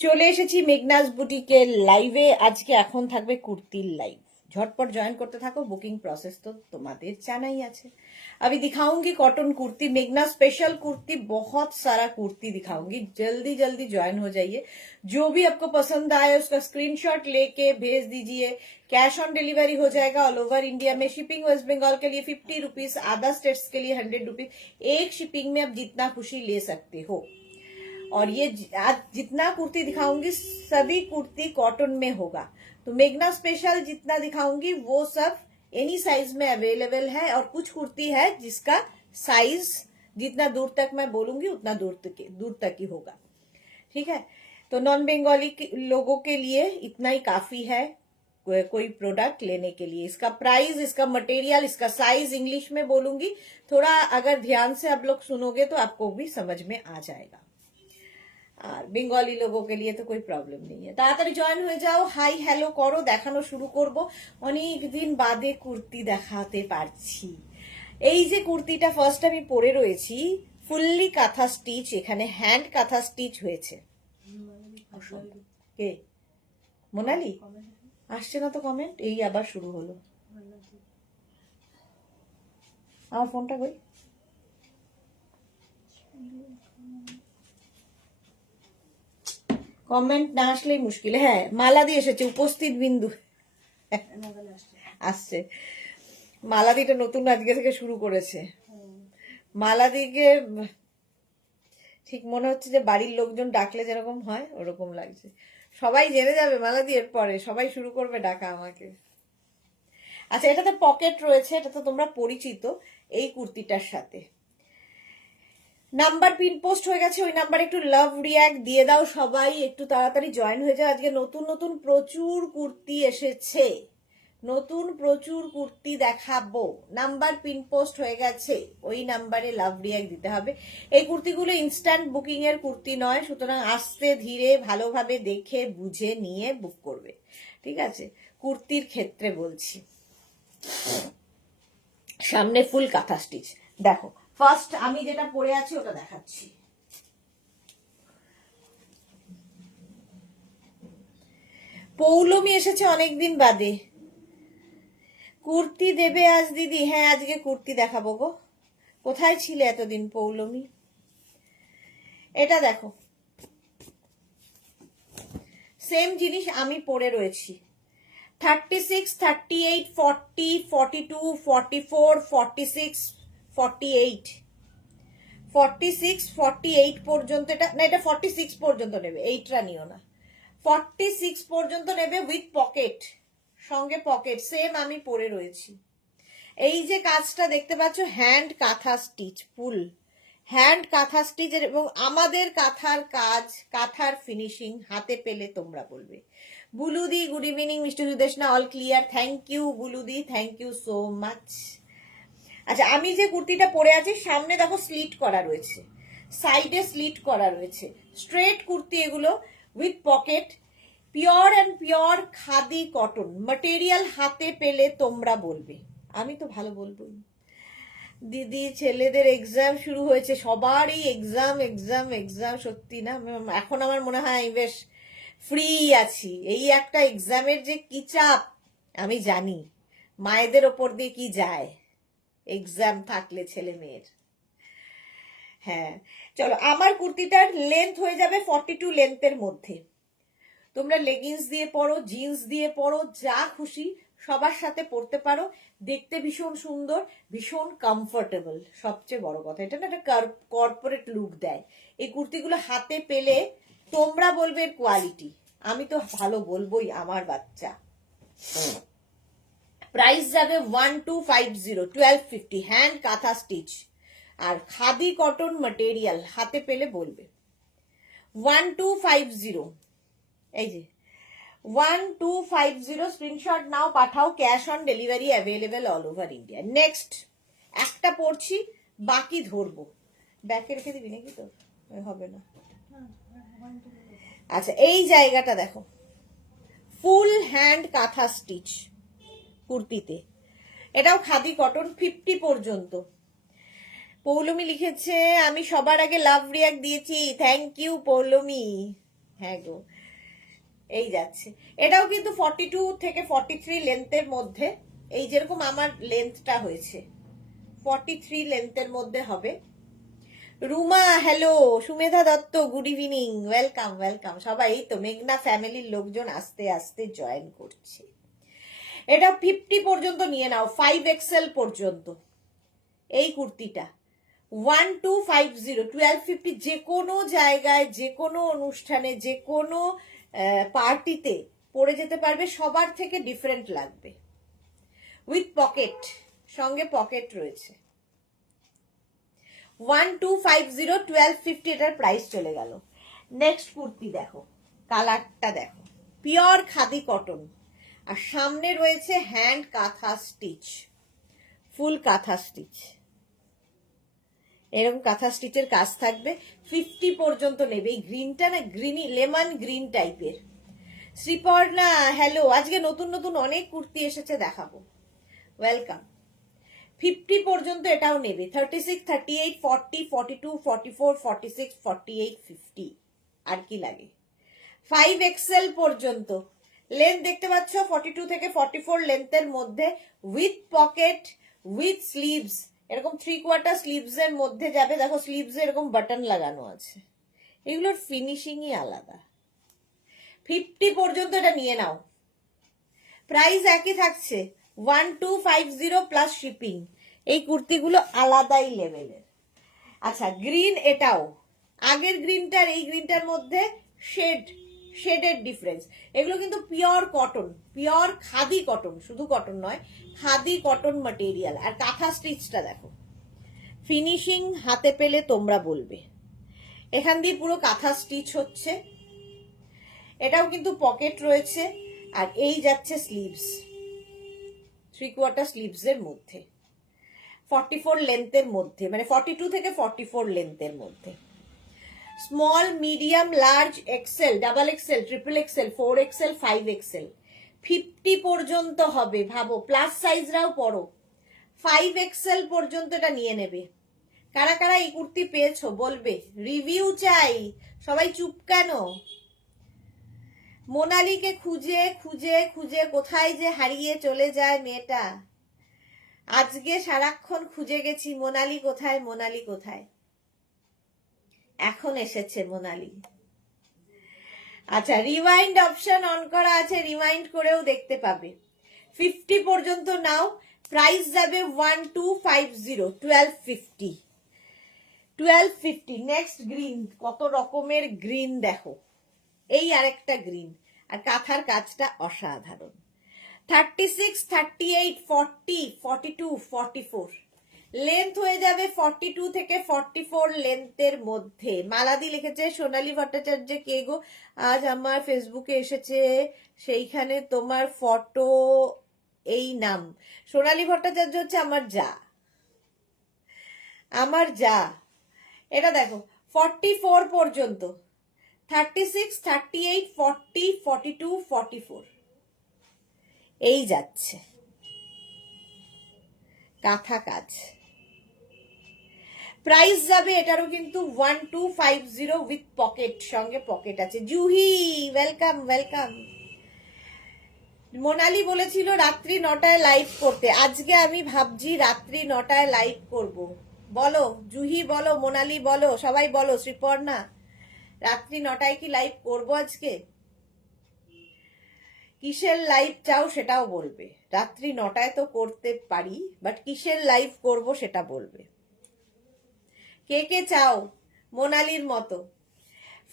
চলে এসেছি মেঘনাজ বুটিকের লাইভে। আজকে এখন থাকবে কুর্তির লাইভ। झटपट ज्वाइन करते থাকো, বুকিং প্রসেস তো তোমাদের জানাই আছে। अभी दिखाऊंगी कॉटन कुर्ती, मेघना स्पेशल कुर्ती, बहुत सारा कुर्ती दिखाऊंगी। जल्दी जल्दी ज्वाइन हो जाइए। जो भी आपको पसंद आए उसका स्क्रीनशॉट लेके भेज दीजिए। कैश ऑन डिलीवरी हो जाएगा ऑल ओवर इंडिया में। शिपिंग वेस्ट बंगाल के लिए 50 रुपीज, अदर स्टेट्स के लिए 100 रुपीज। एक शिपिंग में आप जितना खुशी ले सकते हो। और ये आज जितना कुर्ती दिखाऊंगी सभी कुर्ती कॉटन में होगा। तो मेघना स्पेशल जितना दिखाऊंगी वो सब एनी साइज में अवेलेबल है। और कुछ कुर्ती है जिसका साइज जितना दूर तक मैं बोलूंगी उतना दूर तक ही होगा। ठीक है, तो नॉन बंगाली लोगों के लिए इतना ही काफी है कोई प्रोडक्ट लेने के लिए। इसका प्राइस, इसका मटेरियल, इसका साइज इंग्लिश में बोलूंगी। थोड़ा अगर ध्यान से आप लोग सुनोगे तो आपको भी समझ में आ जाएगा। আর বেঙ্গলি লোগো কে লিয়ে তো কোই প্রবলেম নেই। তাড়াতাড়ি জয়েন হয়ে যাও, হাই হ্যালো করো, দেখানো শুরু করব। অনেক দিন বাদে কুর্তি দেখাতে পারছি। এই যে কুর্তিটা ফার্স্ট আমি পরে রয়েছি, ফুললি কাঁথা স্টিচ, এখানে হ্যান্ড কাঁথা স্টিচ হয়েছে। কে মোনালি? আসছে না তো কমেন্ট, এই আবার শুরু হলো। আমার ফোনটা কই? কমেন্ট না আসলেই মুশকিল। হ্যাঁ, মালাদি এসেছে, উপস্থিত বিন্দু আসছে। মালাদিটা নতুন আজকে থেকে শুরু করেছে। মালাদিকে ঠিক মনে হচ্ছে যে বাড়ির লোকজন ডাকলে যেরকম হয় ওরকম লাগছে। সবাই জেনে যাবে মালাদি, এর পরে সবাই শুরু করবে ডাকা আমাকে। আচ্ছা, এটাতে পকেট রয়েছে, এটা তো তোমরা পরিচিত এই কুর্তিটার সাথে। নাম্বার পিন পোস্ট হয়ে গেছে, ওই নাম্বারে একটু লাভ রিয়াক্ট দিয়ে দাও সবাই, একটু তাড়াতাড়ি জয়েন হয়ে যাও। আজকে নতুন নতুন প্রচুর কুর্তি এসেছে, নতুন প্রচুর কুর্তি দেখাবো। নাম্বার পিন পোস্ট হয়ে গেছে, ওই নাম্বারে লাভ রিয়াক্ট দিতে হবে। এই কুর্তিগুলো ইনস্ট্যান্ট বুকিং এর কুর্তি নয়, সুতরাং আস্তে ধীরে ভালোভাবে দেখে বুঝে নিয়ে বুক করবে। ঠিক আছে, কুর্তির ক্ষেত্রে বলছি। সামনে ফুল কাঁথা স্টিচ। দেখো, ফার্স্ট আমি যেটা পরে আছি ওটা দেখাচ্ছি। পৌলমি এসেছে অনেকদিন বাদে। কুর্তি দেবে আজ দিদি? হ্যাঁ, আজকে কুর্তি দেখাবো গো। কোথায় ছিলে এতদিন পৌলমি? এটা দেখো, সেম জিনিস আমি পরে রয়েছি। 36, 38, 40, 42, 44, 46, 48, 46, 48 পর্যন্ত। এটা না, এটা 46 পর্যন্ত নেবে, এইটা নিও না। 46 পর্যন্ত নেবে উইথ পকেট, সঙ্গে পকেট। সেম আমি পরে রয়েছি। এই যে কাজটা দেখতে পাচ্ছ, হ্যান্ড কাঁথা স্টিচ, ফুল হ্যান্ড কাঁথা স্টিচ। এবং আমাদের কাঁথার কাজ, কাঁথার ফিনিশিং হাতে পেলে তোমরা বলবে। বুলুদি good evening, mister Sudeshna all clear, thank you বুলুদি, থ্যাংক ইউ সো মাচ। আচ্ছা, আমি যে কুর্তিটা পরে আছি সামনে দেখো স্লিট করা রয়েছে, সাইডে স্লিট করা রয়েছে। স্ট্রেট কুর্তি এগুলো with pocket, pure and pure khadi cotton material. হাতে পেলে তোমরা বলবে, আমি তো ভালো বলবোই। দিদি ছেলেদের এক্সাম শুরু হয়েছে, সবারই এক্সাম এক্সাম এক্সাম। সত্যি না, এখন আমার মনে হয় আমি বেশ ফ্রি আছি। এই একটা এক্সামের যে কি চাপ আমি জানি, মায়েদের ওপর দিয়ে কি যায় এক্সাম থাকলে ছেলে মেয়ের। হ্যাঁ, চলো, আমার কুর্তিটার লেন্থ হয়ে যাবে 42 লেন্থের মধ্যে। তোমরা লেগিংস দিয়ে পরো, জিন্স দিয়ে পরো, যা খুশি সবার সাথে পরতে পারো। দেখতে ভীষণ সুন্দর, ভীষণ কমফোর্টেবল। সবচেয়ে বড় কথা, এটা না একটা কর্পোরেট লুক দেয়। এই কুর্তিগুলো হাতে পেলে তোমরা বলবে কোয়ালিটি, আমি তো ভালো বলবোই। আমার বাচ্চা প্রাইস যাবে 1250, 1250, হ্যান্ড কাঁথা স্টিচ আর খাদি কটন ম্যাটেরিয়াল। হাতে পেলে বলবে 1250। এই যে 1250, স্ক্রিনশট নাও, পাঠাও। Cash on delivery available all over India. Next একটা পড়ছি, বাকি ধরবো। ব্যাকে রেখে দিবি নাকি? তো হবে না। আচ্ছা, এই জায়গাটা দেখো, ফুল হ্যান্ড কাঁথা স্টিচ কুর্তিতে, এটাও খাদি কটন, 50 পর্যন্ত। পৌলমি লিখেছে আমি সবার আগে লাভ রিয়াক্ট দিয়েছি, থ্যাংক ইউ পৌলমি। হ্যাঁ গো, এই যাচ্ছে। এটাও কিন্তু 42 থেকে 43 লেন্থের মধ্যে, এই যেরকম আমার লেন্থটা হয়েছে 43 লেন্থের মধ্যে হবে। Ruma hello, Sumedha Dutta good evening, welcome welcome সবাই। তো মেঘনা ফ্যামিলির লোকজন আস্তে আস্তে জয়েন করছে। এটা 50 পর্যন্ত নিয়ে নাও, 5XL পর্যন্ত এই কুর্তিটা 1250 1250, যে কোনো জায়গায় যে কোনো অনুষ্ঠানে যে কোনো পার্টিতে পরে যেতে পারবে, সবার থেকে ডিফারেন্ট লাগবে। উইথ পকেট, সঙ্গে পকেট রয়েছে। 1250 1250 এটার প্রাইস চলে গেল। নেক্সট কুর্তি দেখো, কালারটা দেখো, পিওর খাদি কটন, আর সামনে রয়েছে হ্যান্ড কাঁথা স্টিচ, ফুল কাঁথা স্টিচ, এরকম কাঁথা স্টিচের কাজ থাকবে। 50 পর্যন্ত নেবে। এই গ্রিনটা না গ্রিনি লেমন গ্রিন টাইপের। শ্রীপর্ণা হ্যালো, আজকে নতুন নতুন অনেক কুর্তি এসেছে, দেখাবো, ওয়েলকাম। 50 পর্যন্ত এটাও নেবে। 36 38 40 42 44 46 48 50, আর কি লাগে। 5XL পর্যন্ত লেন্থ দেখতে পাচ্ছ, 42 থেকে 44 লেন্থের মধ্যে, উইথ পকেট উইথ স্লিভস, এরকম 3/4 স্লিভস এর মধ্যে যাবে। দেখো স্লিভস এরকম বাটন লাগানো আছে, এগুলোর ফিনিশিংই আলাদা। 50 পর্যন্ত এটা নিয়ে নাও, প্রাইস একই থাকছে 1250 প্লাস শিপিং। এই কুর্তিগুলো আলাদাই লেভেলের। আচ্ছা গ্রিন, এটাও আগের গ্রিনটার এই গ্রিনটার মধ্যে শেডের ডিফারেন্স। এগুলো কিন্তু pure cotton, pure khadi cotton, শুধু কটন নয়, খাদি কটন ম্যাটেরিয়াল। আর কাঁথা স্টিচটা দেখো, ফিনিশিং হাতে পেলে তোমরা বলবে। এখান দিয়ে পুরো কাঁথা স্টিচ হচ্ছে। এটাও কিন্তু পকেট রয়েছে, আর এই যাচ্ছে স্লিভস, 3/4 স্লিভস এর মধ্যে, 44 লেন্থের মধ্যে, মানে 42 থেকে 44 লেন্থের মধ্যে। Small medium large XL double XL triple Excel 4XL 5XL 50 পর্যন্ত হবে। ভাবো প্লাস সাইজরাও পড়ো, 5XL পর্যন্ত এটা নিয়ে নেবে। কারা কারা এই কুর্তি পেয়েছো বলবে, রিভিউ চাই। সবাই চুপ কেন? মোনালিকে খুঁজে খুঁজে খুঁজে কোথায় যে হারিয়ে চলে যায় মেয়েটা। আজকে সারাক্ষণ খুঁজে গেছি, মোনালি কোথায়, মোনালি কোথায়। এখন এসেছে মোনালি। আচ্ছা রিওয়াইন্ড অপশন অন করা আছে, রিওয়াইন্ড করেও দেখতে পাবে। 50 পর্যন্ত নাও, প্রাইস যাবে 1250 1250 1250। নেক্সট গ্রিন, কত রকমের গ্রিন দেখো, এই আরেকটা গ্রিন, আর কাঁথার কাজটা অসাধারণ। 36 38 40 42 44 লেন্থ হয়ে যাবে 42 থেকে 44 লেন্থের মধ্যে। মালাদি লিখেছে সোনালী ভট্টাচার্য কে গো, আজ আমার ফেসবুকে এসেছে, সেইখানে তোমার ফটো, এই নাম। সোনালী ভট্টাচার্য হচ্ছে আমার যা, আমার যা। এটা দেখো 44 পর্যন্ত, 36 38 40 42 44 এই যাচ্ছে কাঁথা কাজ। প্রাইস যাবে এটারও কিন্তু 1250 উইথ পকেট, সঙ্গে পকেট আছে। Juhi welcome welcome. মোনালি বলেছিল রাত্রি 9টায় লাইভ করতে, আজকে আমি ভাবছি রাত্রি 9টায় লাইভ করব। বলো জুহি, বলো মোনালি, বলো সবাই বলো, শ্রীপর্ণা রাত্রি 9টায় কি লাইভ করব আজকে? কিসের লাইভ চাও সেটাও বলবে। রাত্রি 9টায় তো করতে পারি, বাট কিসের লাইভ করব সেটা বলবে। কে কে চাও মোনালির মতো?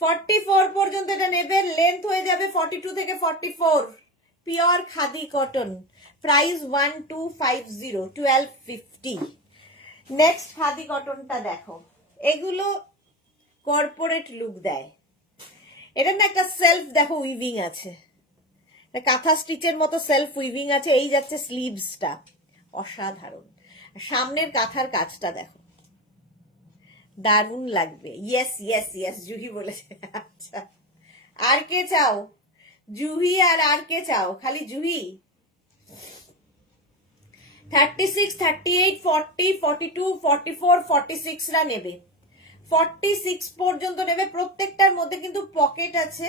44 পর্যন্ত এটা নেবে, লেন্থ হয়ে যাবে 42 থেকে 44, pure khadi cotton, price 1250 1250। Next khadi কটনটা দেখো, এগুলো কর্পোরেট লুক দেয়। এটা না একটা সেলফ দেখো উইভিং আছে, কাঁথা স্টিচের মতো সেলফ উইভিং আছে। এই যাচ্ছে স্লিভসটা, অসাধারণ। সামনের কাঁথার কাজটা দেখো, দারুণ লাগবে। ইয়েস ইয়েস ইয়েস জুহি বলেছে। আচ্ছা আর কে চাও? জুহি আর কে চাও? খালি জুহি। 36 38 40 42 44 46 রা নেবে। 46 পর্যন্ত নেবে। প্রত্যেকটার মধ্যে কিন্তু পকেট আছে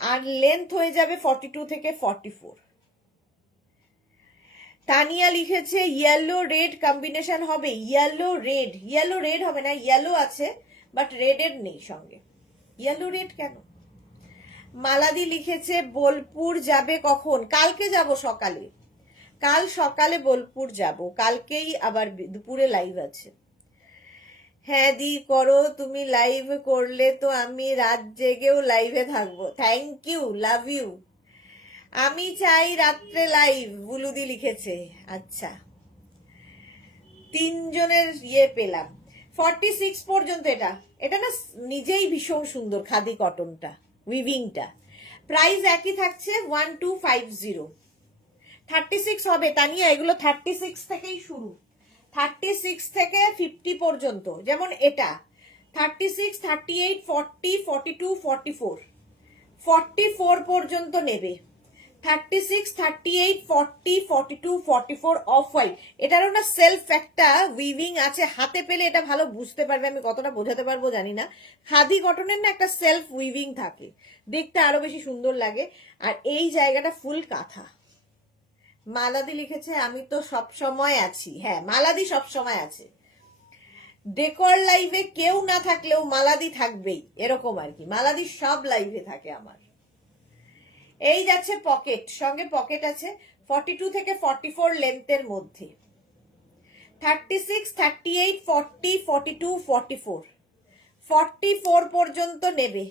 আর লেন্থ হয়ে যাবে 42 থেকে 44। তানিয়া লিখেছে ইয়েলো রেড কম্বিনেশন হবে। ইয়েলো রেড হবে না, ইয়েলো আছে বাট রেডের নেই সঙ্গে। ইয়েলো রেড কেন? মালাদি লিখেছে বোলপুর যাবে কখন? কালকে যাব সকালে, কাল সকালে বোলপুর যাব, কালকেই আবার দুপুরে লাইভ আছে। হ্যাঁ দি করো, তুমি লাইভ করলে তো আমি রাত জেগেও লাইভে থাকবো। Thank you, love you. আমি চাই রাত্রে লাইভ, বুলুদি লিখেছে। আচ্ছা, তিনজনের পেলাম। 46 পর্যন্ত। এটা না নিজেই ভীষণ সুন্দর, খাদি কটনটা, উইভিংটা। প্রাইস একই থাকছে 1250। 36 হবে তানিয়া, এগুলো 36 থেকেই শুরু, 36 থেকে 50 পর্যন্ত। যেমন এটা 36, 38, 40, 42, 44, 44 পর্যন্ত নেবে। 36, 38, 40, 42, 44 অফ হোয়াইট। এটারও না সেলফ একটা উইভিং আছে, হাতে পেলে এটা ভালো বুঝতে পারবে, আমি কতটা বোঝাতে পারবো জানি না। খাদি কটনের না একটা সেলফ উইভিং থাকে, দেখতে আরো বেশি সুন্দর লাগে। আর এই জায়গাটা ফুল কাঁথা। মালাদি লিখেছে আমি তো সব সময় আছি। হ্যাঁ, মালাদি সব সময় আছে। ডেকর লাইভে কেউ না থাকলেও মালাদি থাকবেই, এরকম আর কি। মালাদি সব লাইভে থাকে আমার। এই যাচ্ছে পকেট, সঙ্গে পকেট আছে 42 থেকে 44 লেন্থের মধ্যে। 36, 38, 40, 42, 44, 44 পর্যন্ত নেবে।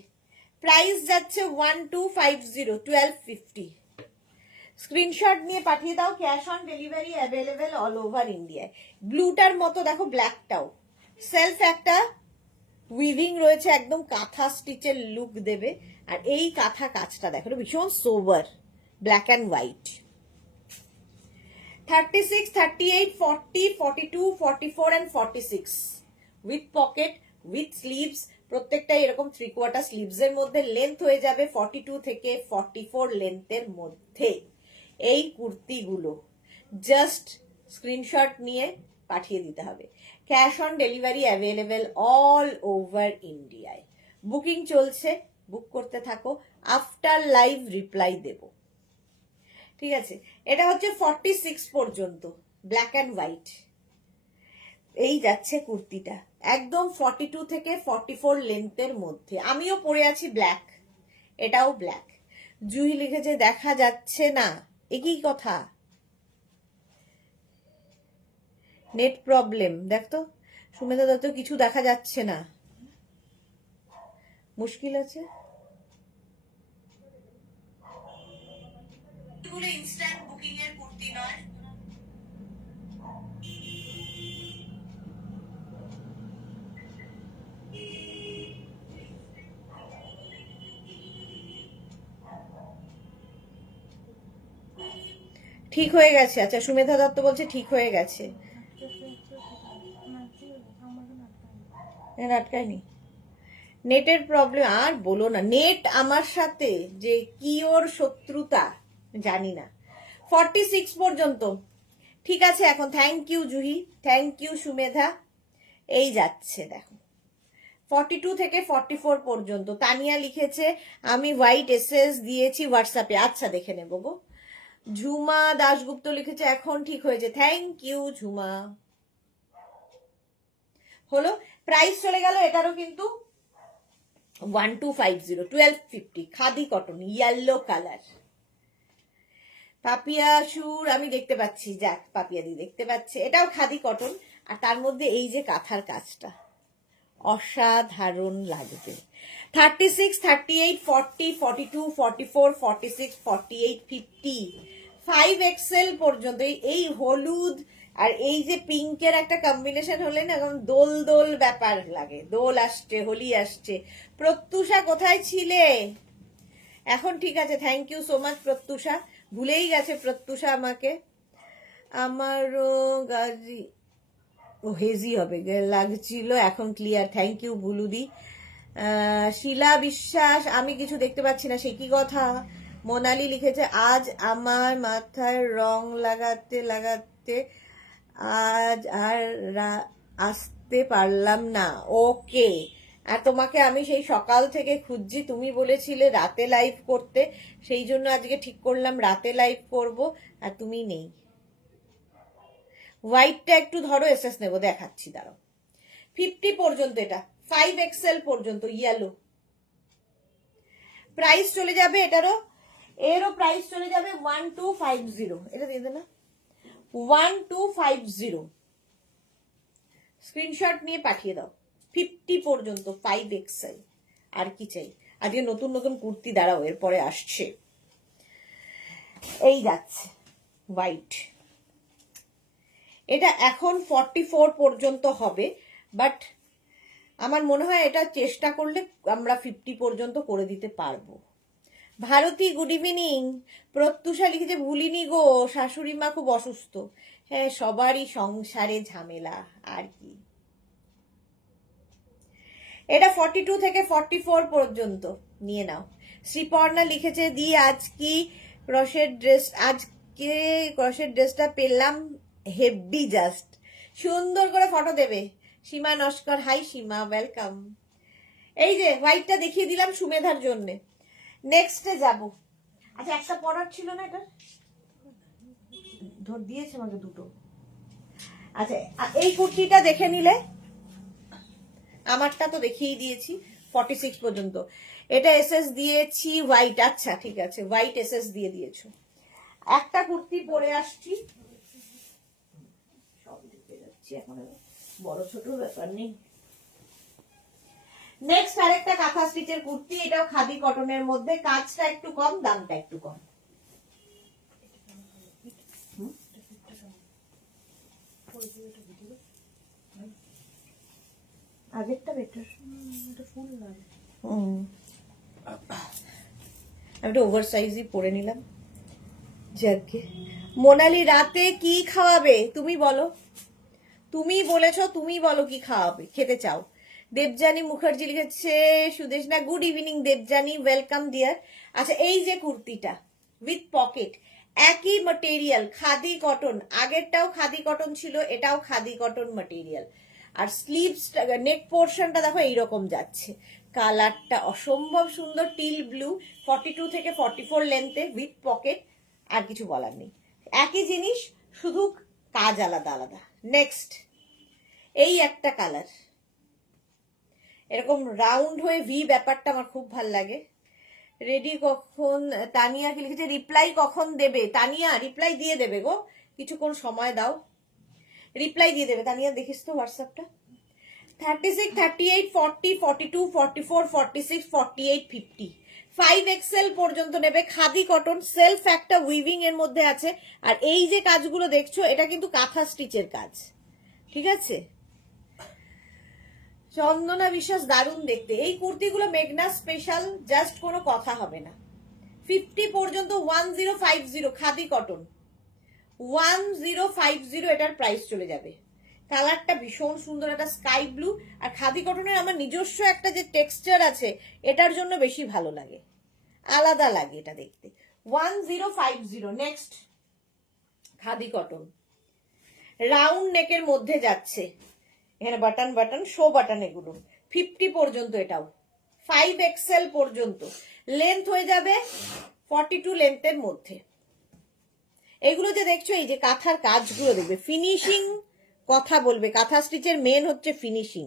প্রাইস যাচ্ছে 1250, 1250। স্ক্রিনশট নিয়ে পাঠিয়ে দাও। Cash on delivery available all over ইন্ডিয়ায়। ব্লুটার মতো দেখো ব্ল্যাকটাও সেলফ একটা উইভিং রয়েছে, একদম কাঁথা স্টিচের লুক দেবে। আর এই কাঁথা কাজটা দেখো ভীষণ sober, black and white. 36, 38, 40, 42, 44 and 46 with pocket, with sleeves. প্রত্যেকটা এরকম 3/4 স্লিভস এর মধ্যে। লেন্থ হয়ে যাবে 42 থেকে 44 লেন্থের মধ্যে। এই কুর্তিগুলো জাস্ট স্ক্রিনশট নিয়ে পাঠিয়ে দিতে হবে। Cash on delivery available all over ইন্ডিয়ায়। বুকিং চলছে, বুক করতে থাকো, আফটার লাইভ রিপ্লাই দেব। ঠিক আছে, এটা হচ্ছে 46 পর্যন্ত, ব্ল্যাক অ্যান্ড হোয়াইট। এই যাচ্ছে কুর্তিটা একদম 42 থেকে 44 লেন্থের মধ্যে। আমিও পরে আছি ব্ল্যাক, এটাও ব্ল্যাক। জুহি লিখেছে দেখা যাচ্ছে না, একই কথা। নেট প্রবলেম, দেখ তো সুমেধা দত্ত, কিছু দেখা যাচ্ছে না, মুশকিল আছে। ইনস্ট্যান্ট বুকিং এর কুর্তি নয়। ঠিক হয়ে গেছে। আচ্ছা, সুমেধা দত্ত বলছে ঠিক হয়ে গেছে। আটকায়নি, নেটের প্রবলেম আর বলো না। নেট আমার সাথে যে কি ওর শত্রুতা জানি না। 46 পর্যন্ত ঠিক আছে এখন। Thank you Juhi, thank you Sumedha. এই যাচ্ছে দেখো 42 থেকে 44 পর্যন্ত। তানিয়া লিখেছে আমি হোয়াইট এসএস দিয়েছি হোয়াটসঅ্যাপে। আচ্ছা, দেখে নেবো গো। ঝুমা দাশগুপ্ত লিখেছে এখন ঠিক হয়েছে। Thank you Jhuma. হলো, প্রাইস চলে গেল এটারও কিন্তু 1250, 1250 khadi cotton, yellow colour. Papiya Sur আমি দেখতে পাচ্ছি, যাক পাপিয়া দি দেখতে পাচ্ছে। এটাও খাদি কটন, আর তার মধ্যে এই যে কাঁথার কাজটা অসাধারণ লাগবে। 36, 38, 40, 42, 44, 46, 48, 50, 5XL পর্যন্ত। এই হলুদ আর এই যে পিঙ্কের একটা কম্বিনেশন হলে না এখন দোল দোল ব্যাপার লাগে। দোল আসছে, হোলি আসছে। প্রত্যুষা কোথায় ছিলে? এখন ঠিক আছে, thank you so much Pratyusha. ভুলেই গেছে প্রত্যুষা আমাকে। আমারও গাজি ও হেজি হবে লাগছিল, এখন ক্লিয়ার। থ্যাংক ইউ বুলুদি। শিলা বিশ্বাস আমি কিছু দেখতে পাচ্ছি না, সে কি কথা। মোনালি লিখেছে আজ আমার মাথায় রং লাগাতে লাগাতে আজ আর আসতে পারলাম না। ওকে, আর তোমাকে আমি সেই সকাল থেকে খুঁজছি, তুমি বলেছিলে রাতে লাইভ করতে, সেই জন্য আজকে ঠিক করলাম রাতে লাইভ করব, আর তুমি নেই। হোয়াইটটা একটু ধরো, এসএস নেবো, দেখাচ্ছি দাঁড়াও। 50 পর্যন্ত, এটা 5XL পর্যন্ত ইয়েলো। প্রাইস চলে যাবে এটারও, এরও প্রাইস চলে যাবে 1250। এটা দিয়ে দে না, 1250। স্ক্রিনশট নিয়ে পাঠিয়ে দাও। 50 পর্যন্ত 5XL। আর কি চাই? আজকে নতুন নতুন কুর্তি, দাঁড়াও এরপরে আসছে। এই যাচ্ছে হোয়াইট, এটা এখন 44 পর্যন্ত হবে, বাট আমার মনে হয় এটা চেষ্টা করলে আমরা 50 পর্যন্ত করে দিতে পারবো। Bharati good evening. প্রত্যুষা লিখেছে ভুলিনি গো, শাশুড়ি মা খুব অসুস্থ। হ্যাঁ, সবারই সংসারে ঝামেলা, আর কি। এটা 42 থেকে 44 পর্যন্ত নিয়ে নাও। শ্রীপর্ণা লিখেছে দি আজ কি ক্রশের ড্রেস, আজকে ক্রশের ড্রেসটা পেলাম হেভি, জাস্ট সুন্দর করে ফটো দেবে। সীমা নস্কর, হাই সীমা, ওয়েলকাম। এই যে হোয়াইটটা দেখিয়ে দিলাম সুমেধার জন্য। নেক্সটে যাব। আচ্ছা, একটা পরার ছিল না, এটা ধর দিয়েছে আমাকে দুটো। আচ্ছা, এই কুর্তিটা দেখে নিলে, আমারটা তো দেখিয়ে দিয়েছি 46 পর্যন্ত। এটা এসএস দিয়েছি হোয়াইট, আচ্ছা ঠিক আছে, হোয়াইট এসএস দিয়ে দিয়েছো। একটা কুর্তি পরে আসছি, সব দেখতে যাচ্ছি এখন, বড় ছোট ব্যাপার নেই। নেক্সট আরেকটা কাঁথা স্টিচের কুর্তি, এটাও খাদি কটনের মধ্যে, কাজটা একটু কম, দামটা একটু কম। আগেরটা বেটার, এটা ফুল লাগে। আমি ওভার সাইজই পরে নিলাম। যাকে মোনালি, রাতে কি খাওয়াবে তুমি বলো? তুমি বলেছো, তুমি বলো কি খাওয়াবে, খেতে চাও। দেবজানী মুখার্জি লিখেছে Sudeshna, good evening Debjani, welcome dear. আচ্ছা, এই যে কুর্তিটা উইথ পকেট, একই ম্যাটেরিয়াল, খাদি কটন, আগেরটাও খাদি কটন ছিল, এটাও খাদি কটন ম্যাটেরিয়াল। আর স্লিভস, নেক পোর্শনটা দেখো এইরকম যাচ্ছে, কালারটা অসম্ভব সুন্দর, টিল ব্লু, 42 থেকে 44 লেন্থে, উইথ পকেট। আর কিছু বলার নেই, একই জিনিস, শুধু কাজ আলাদা আলাদা। নেক্সট, এই একটা কালার, এরকম রাউন্ড হয়ে ভি, ব্যাপারটা আমার খুব ভাল লাগে। রেডি কখন? তানিয়া কি লিখেছে, রিপ্লাই কখন দেবে? তানিয়া রিপ্লাই দিয়ে দেবে গো, কিছুক্ষণ সময় দাও, রিপ্লাই দিয়ে দেবে। তানিয়া দেখিস তো হোয়াটসঅ্যাপটা। 36, 38, 40, 42, 44, 46, 48, 50, 5XL পর্যন্ত নেবে। খাদি কটন, সেলফ একটা উইভিং এর মধ্যে আছে। আর এই যে কাজগুলো দেখছো, এটা কিন্তু কাঁথা স্টিচের কাজ, ঠিক আছে। চন্দনা বিশ্বাস, দারুণ দেখতে এই কুর্তিগুলো, মেঘনা স্পেশাল, জাস্ট কোনো কথা হবে না। 50 পর্যন্ত 1050, খাদি কটন 1050, এটার প্রাইস চলে যাবে। কালারটা ভীষণ সুন্দর, একটা স্কাই ব্লু। আর খাদি কটনের আমার নিজস্ব একটা যে টেক্সচার আছে, এটার জন্য বেশি ভালো লাগে, আলাদা লাগে এটা দেখতে। 1050। নেক্সট, খাদি কটন, রাউন্ড নেকের মধ্যে যাচ্ছে, এখানে বাটন বাটন, শো বাটন, এগুলো 50 পর্যন্ত, এটাও 5XL পর্যন্ত, লেন্থ হয়ে যাবে 42 লেন্থের মধ্যে। এগুলো যে দেখছো, এই যে কাঁথার কাজগুলো দেখবে, ফিনিশিং কথা বলবে। কাঁথা স্টিচের মেন হচ্ছে ফিনিশিং,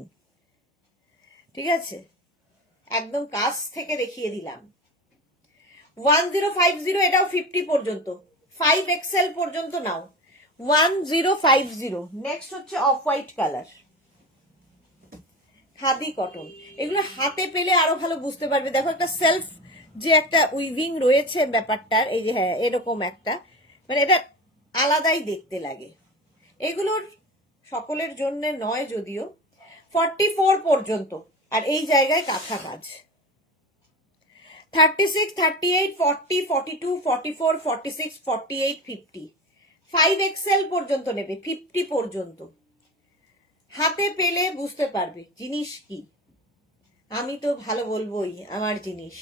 ঠিক আছে। একদম কাছ থেকে দেখিয়ে দিলাম। 1050, এটাও 50 পর্যন্ত, 5XL পর্যন্ত নাও, 1050। নেক্সট হচ্ছে off white colour, khadi cotton. এগুলো হাতে পেলে আরো ভালো বুঝতে পারবে। দেখো, একটা সেলফ যে একটা উইভিং রয়েছে ব্যাপারটার, এই যে হ্যাঁ এরকম একটা, মানে এটা আলাদাই দেখতে লাগে। এগুলোর সকলের জন্য নয় যদিও। 44 পর্যন্ত, আর এই জায়গায় কাঁথা কাজ। 36, 38, 40, 42, 44, 46, 48, 50, 5XL পর্যন্ত নেবে, 50 পর্যন্ত। হাতে পেলে বুঝতে পারবে জিনিস কি, আমি তো ভালো বলবোই আমার জিনিস।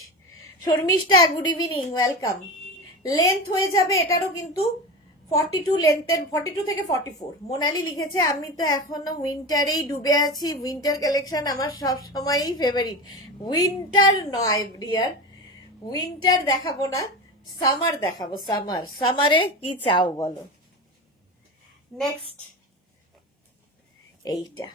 Sharmistha, good evening, welcome. Length হয়ে যাবে এটারও কিন্তু 42 লেন্থের, 42 থেকে 44। মোনালি লিখেছে আমি তো এখনো উইন্টারেই ডুবে আছি, উইন্টার কালেকশন আমার সব সময়ই ফেভারিট। উইন্টার নয় ডিয়ার, উইন্টার দেখাবো না, সামার দেখাবো। সামারে কি চাও বলো। নেক্সট এইটা,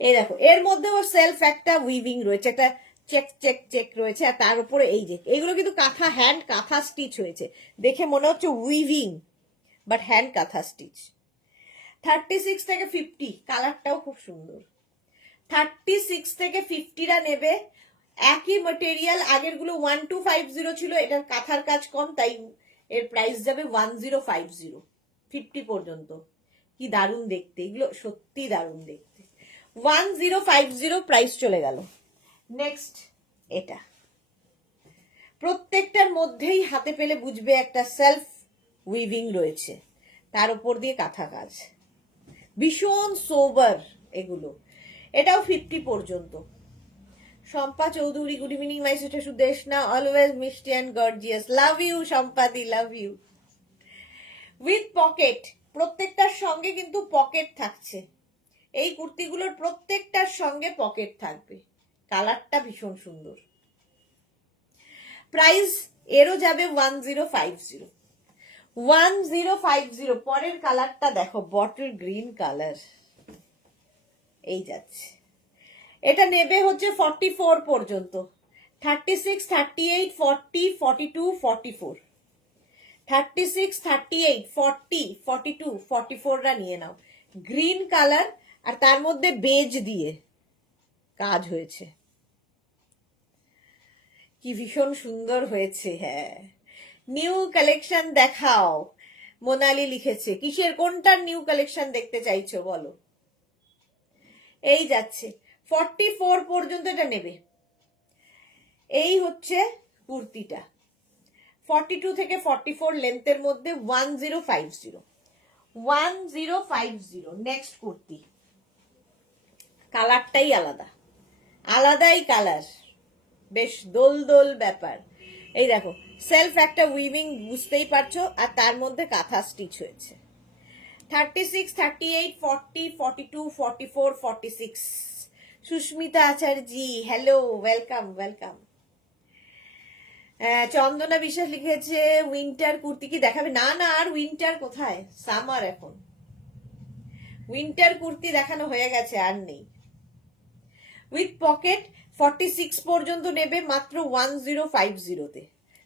এই দেখো এর মধ্যেও সেলফ একটা উইভিং রয়েছে, একটা চেক চেক চেক রয়েছে, আর তার উপরে এই যে এগুলো কিন্তু কাঁথা, হ্যান্ড কাঁথা স্টিচ হয়েছে, দেখে মনে হচ্ছে উইভিং, বাট হ্যান্ড কাঁথা স্টিচ। 36 থেকে 50, কালারটাও খুব সুন্দর। 36 থেকে 50রা নেবে, একই মেটেরিয়াল, আগের গুলো 1250 ছিল, এটার কাঁথার কাজ কম, তাই এর প্রাইস যাবে 1050, 50 পর্যন্ত। কি দারুণ দেখতে, এগুলো সত্যি দারুণ দেখতে। 1050 প্রাইস চলে গেল। নেক্সট এটা, প্রত্যেকটার মধ্যেই হাতে পেলে বুঝবে একটা সেলফ উইভিং রয়েছে, তার উপর দিয়ে কাঁথা কাজ, ভীষণ সোবার এগুলো। এটাও 50 পর্যন্ত। Shampa Chowdhury, good evening my sister Sudeshna, always মিষ্টি অ্যান্ড গর্জিয়াস, লাভ ইউ শম্পাদি, লাভ ইউ। উইথ পকেট, প্রত্যেকটার সঙ্গে কিন্তু পকেট থাকছে, এই কুর্তিগুলোর প্রত্যেকটার সঙ্গে পকেট থাকবে, কালারটা ভীষণ সুন্দর। প্রাইস এরও যাবে 1050, 1050। পরের কালারটা দেখো, বটল গ্রিন কালার, এই যাচ্ছে। এটা নেবে হচ্ছে 44 পর্যন্ত, 36, 38, 40, 42, 44, 36, 38, 40, 42, 44রা নিয়ে নাও। গ্রিন কালার, আর তার মধ্যে বেজ দিয়ে কাজ হয়েছে, কি ভীষণ সুন্দর হয়েছে। হ্যাঁ, নিউ কালেকশন দেখাও, মোনালি লিখেছে। কিসের, কোনটার নিউ কালেকশন দেখতে চাইছো বলো। এই যাচ্ছে 44 পর্যন্ত এটা নেবে। এই হচ্ছে কুর্তিটা, 42 থেকে 44 লেন্থের মধ্যে 1050, 1050। নেক্সট কুর্তি, কালারটাই আলাদা, আলাদাই কালার, বেশ দোল দোল ব্যাপার। এই দেখো সেলফ একটা উইভিং, বুঝতেই পারছো, আর তার মধ্যে কাঁথা স্টিচ হয়েছে। 36, 38, 40, 42, 44, 46। Susmita Acharya, hello, welcome welcome. Chandana Biswas লিখেছে উইন্টার কুর্তি কি দেখাবে? না না, আর উইন্টার কোথায়, সামার এখন। উইন্টার কুর্তি দেখানো হয়ে গেছে, আর নেই। উইথ পকেট 46 পর্যন্ত নেবে মাত্র 1050-তে।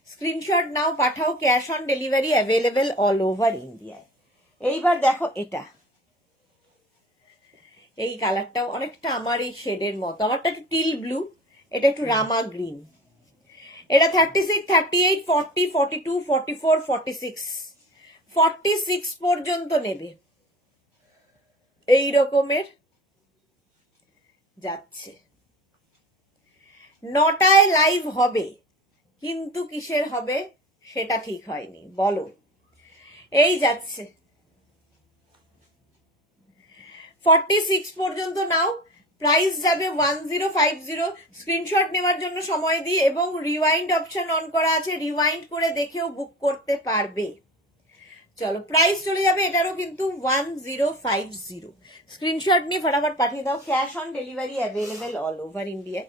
স্ক্রিনশট নাও, পাঠাও, cash on delivery available all over ইন্ডিয়ায়। এইবার দেখো এটা, এই কালারটাও অনেকটা আমার এই শেডের মতো, আমারটা একটু টিল ব্লু, এটা একটু রামা গ্রিন। এটা 36, 38, 40, 42, 44, 46, 46 পর্যন্ত নেবে, এই রকমের যাচ্ছে। 9টায় লাইভ হবে, কিন্তু কিসের হবে সেটা ঠিক হয়নি, বলো। এই যাচ্ছে 46 পর্যন্ত নাও, প্রাইস যাবে 1050। স্ক্রিনশট নেওয়ার জন্য সময় দিই, এবং রিওয়াইন্ড অপশন অন করা আছে, রিওয়াইন্ড করে দেখেও বুক করতে পারবে। চলো, প্রাইস চলে যাবে এটারও কিন্তু 1050। স্ক্রিনশট নিয়ে ফটাফট পাঠিয়ে দাও, cash on delivery available all over ইন্ডিয়ায়।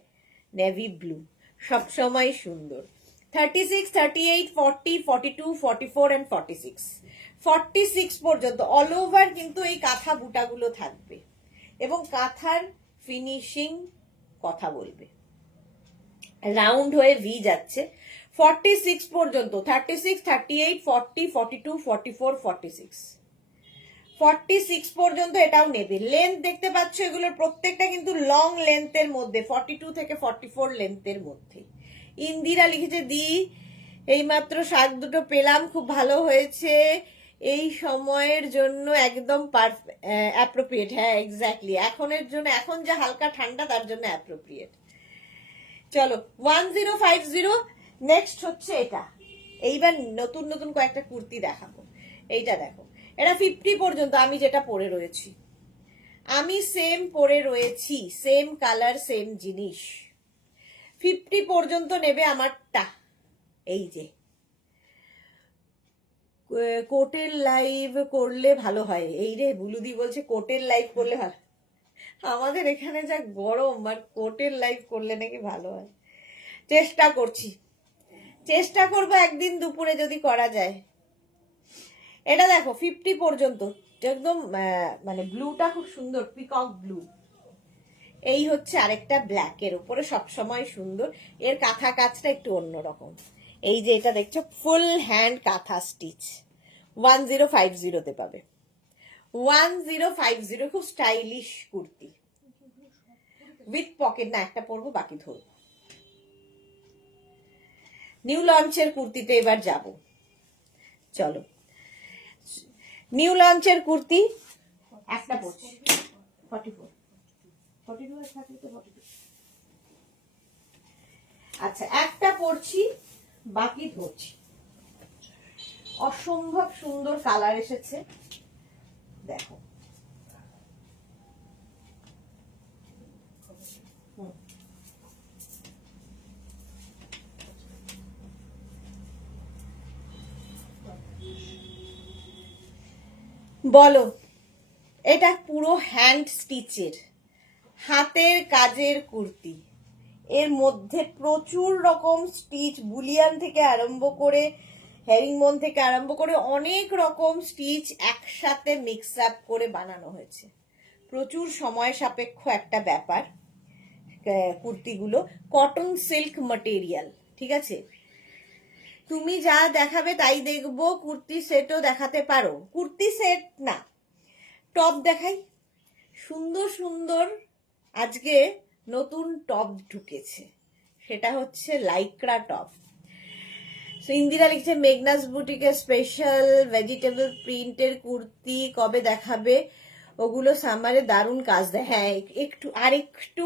নেভি ব্লু, সবসময় সুন্দর। 36, 38, 40, 42, 44 and 46, 46 পর্যন্ত অল ওভার কিন্তু এই কাঁথা বুটাগুলো থাকবে, এবং কাঁথার ফিনিশিং কথা বলবে, রাউন্ড হয়ে ভি যাচ্ছে। 46 পর্যন্ত, 36, 38, 40, 42, 44, 46, 46 পর্যন্ত এটাও নেবে। লেন্থ দেখতে পাচ্ছ, এগুলোর প্রত্যেকটা কিন্তু লং লেন্থের মধ্যে, 42 থেকে 44 লেন্থের মধ্যে। ইন্দিরা লিখেছে দি এইমাত্র শাক দুটো পেলাম, খুব ভালো হয়েছে, এই সময়ের জন্য একদম অ্যাপ্রোপ্রিয়েট। হ্যাঁ এক্স্যাক্টলি, এখনের জন্য, এখন যা হালকা ঠান্ডা তার জন্য অ্যাপ্রোপ্রিয়েট। চলো 1050। নেক্সট হচ্ছে এটা, এইবার নতুন নতুন কয়েকটা কুর্তি দেখাবো। এইটা দেখো, এটা 50 পর্যন্ত, আমি যেটা পরে রয়েছি, আমি সেম পরে রয়েছি, সেম কালার সেম জিনিস। 50 পর্যন্ত নেবে আমারটা। এই যে কোটের লাইভ করলে ভালো হয়। এই রে বুলুদি বলছে কোটের লাইভ করলে ভালো। আমাদের এখানে যা গরম, আর কোটের লাইভ করলে নাকি ভালো হয়। চেষ্টা করবো একদিন দুপুরে যদি করা যায়। এটা দেখো 50 পর্যন্ত, একদম মানে ব্লুটা খুব সুন্দর, পিকক ব্লু। এই হচ্ছে আরেকটা ব্ল্যাকের উপরে সবসময় সুন্দর। এর কাঁথা কাজটা একটু অন্যরকম। এই যে এটা দেখছো ফুল হ্যান্ড কাঁথা স্টিচ, 1050 পাবে। 1050, খুব স্টাইলিশ কুর্তি উইথ পকেট। না, একটা পরবো, বাকি ধরবো। নিউ লঞ্চের কুর্তিতে এবার যাব। চলো, নিউ লঞ্চের কুর্তি একটা পড়ছি 44, 42 আর 42। আচ্ছা, একটা পড়ছি, বাকি ধরছি। অসম্ভব সুন্দর কালার এসেছে, দেখো। বলো, এটা পুরো হ্যান্ড স্টিচের হাতের কাজের কুর্তি। এর মধ্যে প্রচুর রকম স্টিচ, বুলিয়ান থেকে আরম্ভ করে, হেরিংবোন থেকে আরম্ভ করে অনেক রকম স্টিচ একসাথে মিক্স আপ করে বানানো হয়েছে। প্রচুর সময় সাপেক্ষ একটা ব্যাপার কুর্তিগুলো। কটন সিল্ক ম্যাটেরিয়াল, ঠিক আছে। তুমি যা দেখাবে তাই দেখবো। কুর্তি সেটও দেখাতে পারো। কুর্তি সেট না, টপ দেখাই। সুন্দর সুন্দর আজকে নতুন টপ ঢুকেছে, সেটা হচ্ছে লাইক্রা টপ। ইন্দিরা লিখছে মেঘনাস বুটিকের স্পেশাল ভেজিটেবল প্রিন্টের কুর্তি কবে দেখাবে? ওগুলো সামারে দারুণ কাজ দেয়। হ্যাঁ, আরেকটু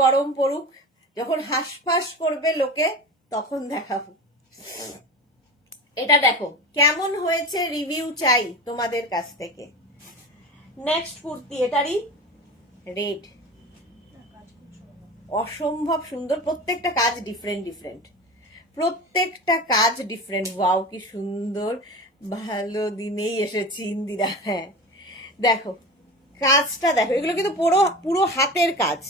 গরম পড়ুক, যখন হাঁসফাঁস করবে লোকে তখন দেখাবো। এটা দেখো কেমন হয়েছে, রিভিউ চাই তোমাদের কাছ থেকে। নেক্সট কুর্তি, এটারই রেড, অসম্ভব সুন্দর। প্রত্যেকটা কাজ ডিফারেন্ট, ওয়াও কি সুন্দর। ভালো দিনেই এসেছি ইন্দিরা। হ্যাঁ দেখো কাজটা দেখো, এগুলো কিন্তু পুরো হাতের কাজ,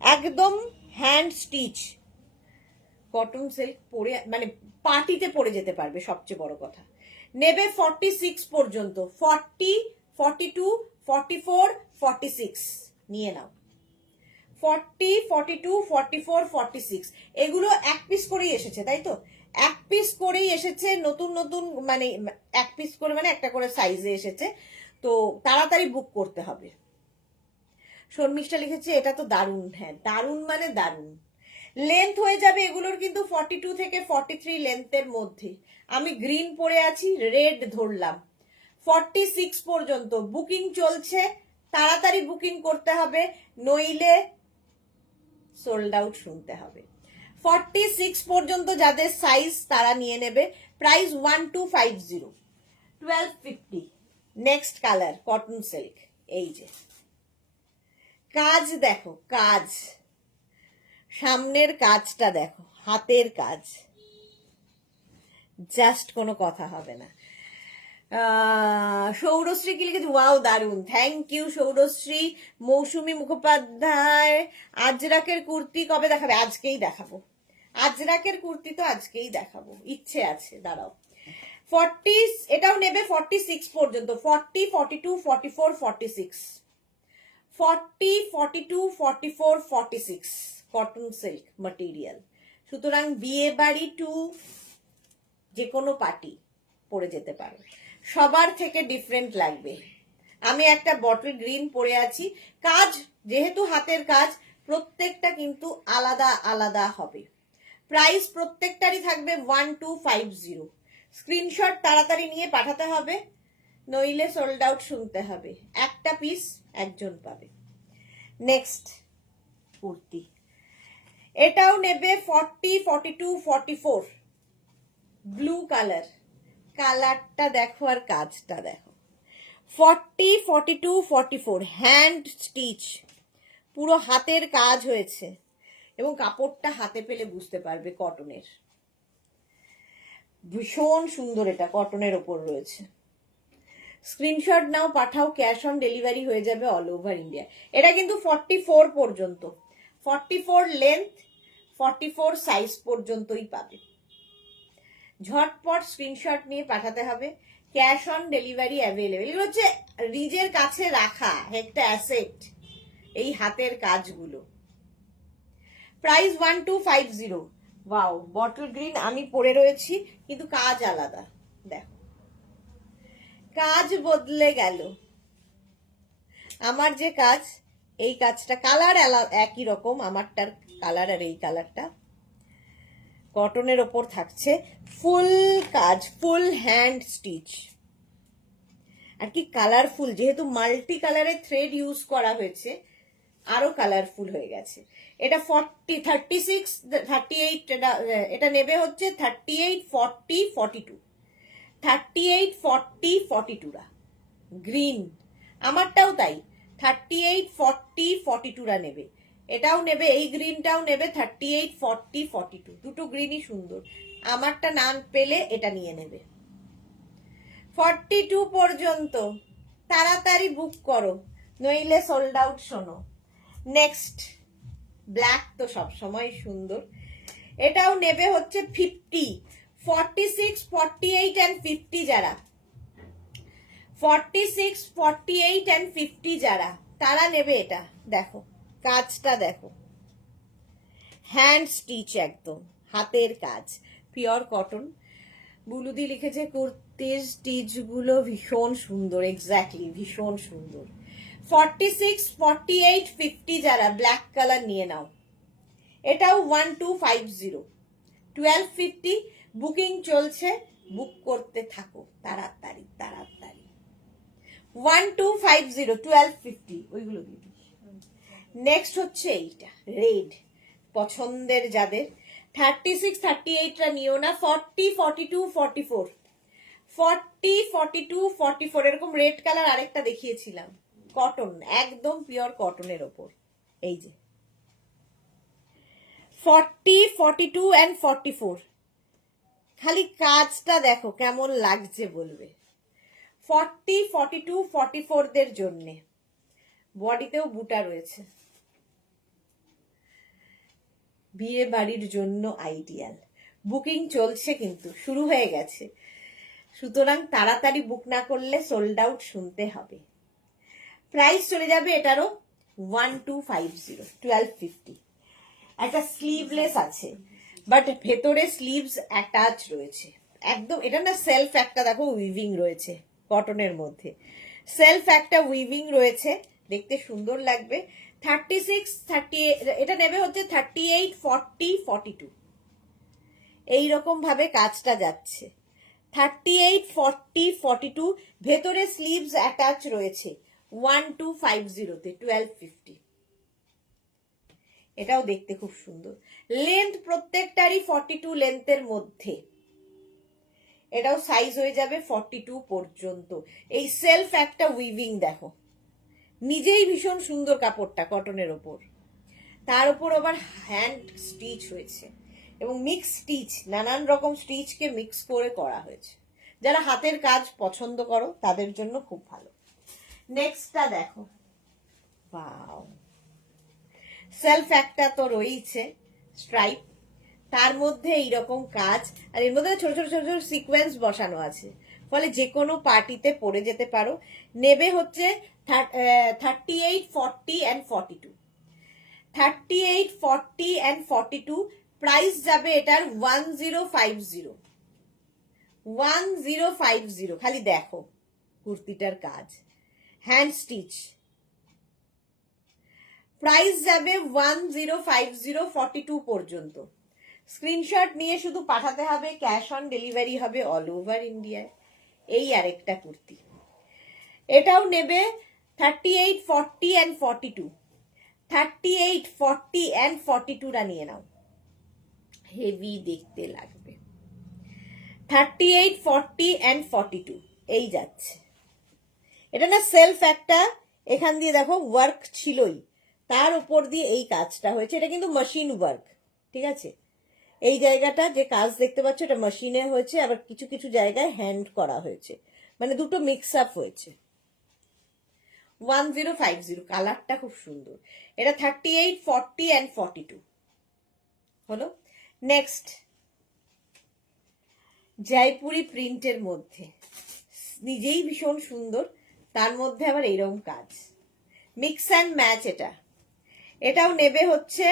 একদম হ্যান্ড স্টিচ। কটন সিল্ক পরে মানে পার্টিতে পরে যেতে পারবে, সবচেয়ে বড় কথা। নেবে 46 পর্যন্ত, 40, 42, 44, 46 নিয়ে নাও। 40, 42, 44, 46 এগুলো এক পিস করেই এসেছে, তাই তো? এক পিস করেই এসেছে, নতুন মানে এক পিস করে মানে একটা করে সাইজে এসেছে, তো তাড়াতাড়ি বুক করতে হবে। শর্মিষ্ঠা লিখেছে এটা তো দারুণ। হ্যাঁ, দারুণ মানে দারুণ। লেন্থ হয়ে যাবে এগুলোর কিন্তু 42 থেকে 43 লেন্থের মধ্যে। আমি গ্রিন পরে আছি, রেড ধরলাম। 46 পর্যন্ত বুকিং চলছে, তাড়াতাড়ি বুকিং করতে হবে, নইলে সোল্ড আউট শুনতে হবে। 46 পর্যন্ত যাদের সাইজ তারা নিয়ে নেবে। Price 1250, 1250। Next colour cotton silk. এই যে কাজ দেখো, কাজ সামনের কাজটা দেখো, হাতের কাজ, জাস্ট কোনো কথা হবে না। সৌরশ্রী কি লিখেছে, ওয়াও দারুন, থ্যাংক ইউ সৌরশ্রী। মৌসুমী মুখোপাধ্যায়, আজরাকের কুর্তি কবে দেখাবে? আজকেই দেখাবো। আজরাকের কুর্তি তো আজকেই দেখাবো, ইচ্ছে আছে, দাঁড়াও। 40, এটাও নেবে 46 পর্যন্ত, 40, 42, 44, 46, 40, 42, 44, 46 কটন সিল্ক ম্যাটেরিয়াল। সুতরাং বিয়ে বাড়ি টু যে কোনো পার্টি পরে যেতে পারো, সবার থেকে ডিফারেন্ট লাগবে। আমি একটা বটল গ্রিন পরে আছি। কাজ যেহেতু হাতের কাজ, প্রত্যেকটা কিন্তু আলাদা আলাদা হবে। প্রাইস প্রত্যেকটারই থাকবে 1250। স্ক্রিনশট তাড়াতাড়ি নিয়ে পাঠাতে হবে, নইলে সোল্ড আউট শুনতে হবে। একটা পিস একজন পাবে। নেক্সট কুর্তি, এটাও নেবে 40, 42, 44, ব্লু কালার। কালারটা দেখো আর কাজটা দেখো। 40, 42, 44 হ্যান্ড স্টিচ, পুরো হাতের কাজ হয়েছে, এবং কাপড়টা হাতে পেলে বুঝতে পারবে কটনের। ভীষণ সুন্দর, এটা কটনের ওপর রয়েছে। স্ক্রিনশট নাও, পাঠাও, ক্যাশ অন ডেলিভারি হয়ে যাবে অল ওভার ইন্ডিয়া। এটা কিন্তু 44 পর্যন্ত, 44 লেন্থ, 44 সাইজ পর্যন্তই পাবে। ঝটপট স্ক্রিনশট নিয়ে পাঠাতে হবে, ক্যাশ অন ডেলিভারি অ্যাভেলেবেল। এগুলো হচ্ছে নিজের কাছে রাখা একটা অ্যাসেট, এই হাতের কাজগুলো। প্রাইস 1250। ওয়াও, বটল গ্রিন আমি পরে রয়েছি, কিন্তু কাজ আলাদা। দেখো কাজ বদলে গেল। আমার যে কাজ, এই কাজটা কালার একই রকম, আমারটার কালার আর এই কালারটা কটনের ওপর থাকছে, ফুল কাজ, ফুল হ্যান্ড স্টিচ, আর কি কালারফুল, যেহেতু মাল্টি কালারের থ্রেড ইউজ করা হয়েছে আরো কালারফুল হয়ে গেছে। এটা 36, 38, এটা নেবে হচ্ছে 38, 40, 42, 38, 40, 42 গ্রিন। আমারটাও তাই, 38, 40, 42 নেবে। এটাও নেবে, এই গ্রিনটাও নেবে 38, 40, 42, দুটো গ্রিনই সুন্দর। আমারটা না পেলে এটা নিয়ে নেবে। 42 পর্যন্ত তাড়াতাড়ি বুক করো, নইলে সোল্ড আউট। শোনো, নেক্সট ব্ল্যাক তো সবসময় সুন্দর, এটাও নেবে হচ্ছে 50, 46, 48 and 50 যারা, 46, 48 and 50 যারা, তারা নেবে এটা। দেখো কাজটা দেখো, হ্যান্ড স্টিচ, একদম হাতের কাজ, পিওর কটন। বুলুদি লিখেছে কুর্তির স্টিচ গুলো ভীষণ সুন্দর, এক্স্যাক্টলি ভীষণ সুন্দর। 46, 48, 50 যারা, ব্ল্যাক কালার নিয়ে নাও। এটাও 1250, 1250 বুকিং চলছে, বুক করতে থাকো তাড়াতাড়ি তাড়াতাড়ি। 1250, 1250 ওইগুলো দিবি। নেক্সট হচ্ছে এইটা রেড, পছন্দের যাদের। 36, 38টা নিও না, 40, 42, 44, 40, 42, 44 এরকম রেড কালার আরেকটা দেখিয়েছিলাম, কটন, একদম পিওর কটনের ওপর। এই যে 40, 42 and 44, খালি কাজটা দেখো কেমন লাগছে বলবে। 40, 42, 44 দের জন্যে বডিতেও বুটা রয়েছে, বিয়ে বাড়ির জন্য আইডিয়াল। বুকিং চলছে, কিন্তু শুরু হয়ে গেছে, সুতরাং তাড়াতাড়ি বুক না করলে সোল্ড আউট শুনতে হবে। প্রাইস চলে যাবে এটারও 1250, 1250। একটা স্লিভলেস আছে, বাট ভেতরে স্লিভস অ্যাটাচ রয়েছে একদম। এটা না সেলফ একটা দেখো উইভিং রয়েছে কটনের মধ্যে, সেলফ একটা উইভিং রয়েছে, দেখতে সুন্দর লাগবে। 36, 38, এটা নেবে হচ্ছে 38, 40, 42, এইরকম ভাবে কাজটা যাচ্ছে। 38, 40, 42, ভেতরে স্লিভস অ্যাটাচ রয়েছে 1250-তে, 1250। এটাও দেখতে খুব সুন্দর, লেন্থ প্রত্যেকটারই 42 লেন্থের মধ্যে, এটাও সাইজ হয়ে যাবে 42 পর্যন্ত। এই সেলফ একটা উইভিং দেখো, নিজেই ভীষণ সুন্দর কাপড়টা কটনের ওপর, তার উপর আবার হ্যান্ড স্টিচ হয়েছে এবং মিক্স স্টিচ, নানান রকম স্টিচকে মিক্স করে করা হয়েছে। যারা হাতের কাজ পছন্দ করো তাদের জন্য খুব ভালো। নেক্সটটা দেখো, ওয়াও, সেলফ একটা তো রয়েছে স্ট্রাইপ, তার মধ্যে এইরকম কাজ, আর এর মধ্যে ছোট ছোট ছোট ছোট সিকোয়েন্স বসানো আছে, ফলে যে কোনো পার্টিতে পরে যেতে পারো। নেবে হচ্ছে 38, 40 and 42, 38, 40 and 42। প্রাইস যাবে এটার 1050, 1050। খালি দেখো কুর্তিটার কাজ, হ্যান্ড স্টিচ। প্রাইস যাবে 1050, 42 পর্যন্ত। স্ক্রিনশট নিয়ে শুধু পাঠাতে হবে, ক্যাশ অন ডেলিভারি হবে অল ওভার ইন্ডিয়ায়। এই আরেকটা কুর্তি, এটাও নেবে 38, 40 and 42, 38, 40 and 42টা নিয়ে নাও, হেভি দেখতে লাগবে। 38, 40 and 42 এই যাচ্ছে। এটা না সেলফ একটা, এখান দিয়ে দেখো ওয়ার্ক ছিলই, তার উপর দিয়ে এই কাজটা হয়েছে, এটা কিন্তু মেশিন ওয়ার্ক, ঠিক আছে, এই জায়গাটা যে কাজ দেখতে পাচ্ছ এটা মেশিনে হয়েছে, আবার কিছু কিছু জায়গায় হ্যান্ড করা হয়েছে, মানে দুটো মিক্স আপ হয়েছে। 1050, কালারটা খুব সুন্দর। এটা 38, 40 অ্যান্ড 42 হলো। নেক্সট জয়পুরি প্রিন্টের মধ্যে, নিজেই ভীষণ সুন্দর, তার মধ্যে আবার এইরকম কাজ, মিক্স অ্যান্ড ম্যাচ। এটাও নেবে হচ্ছে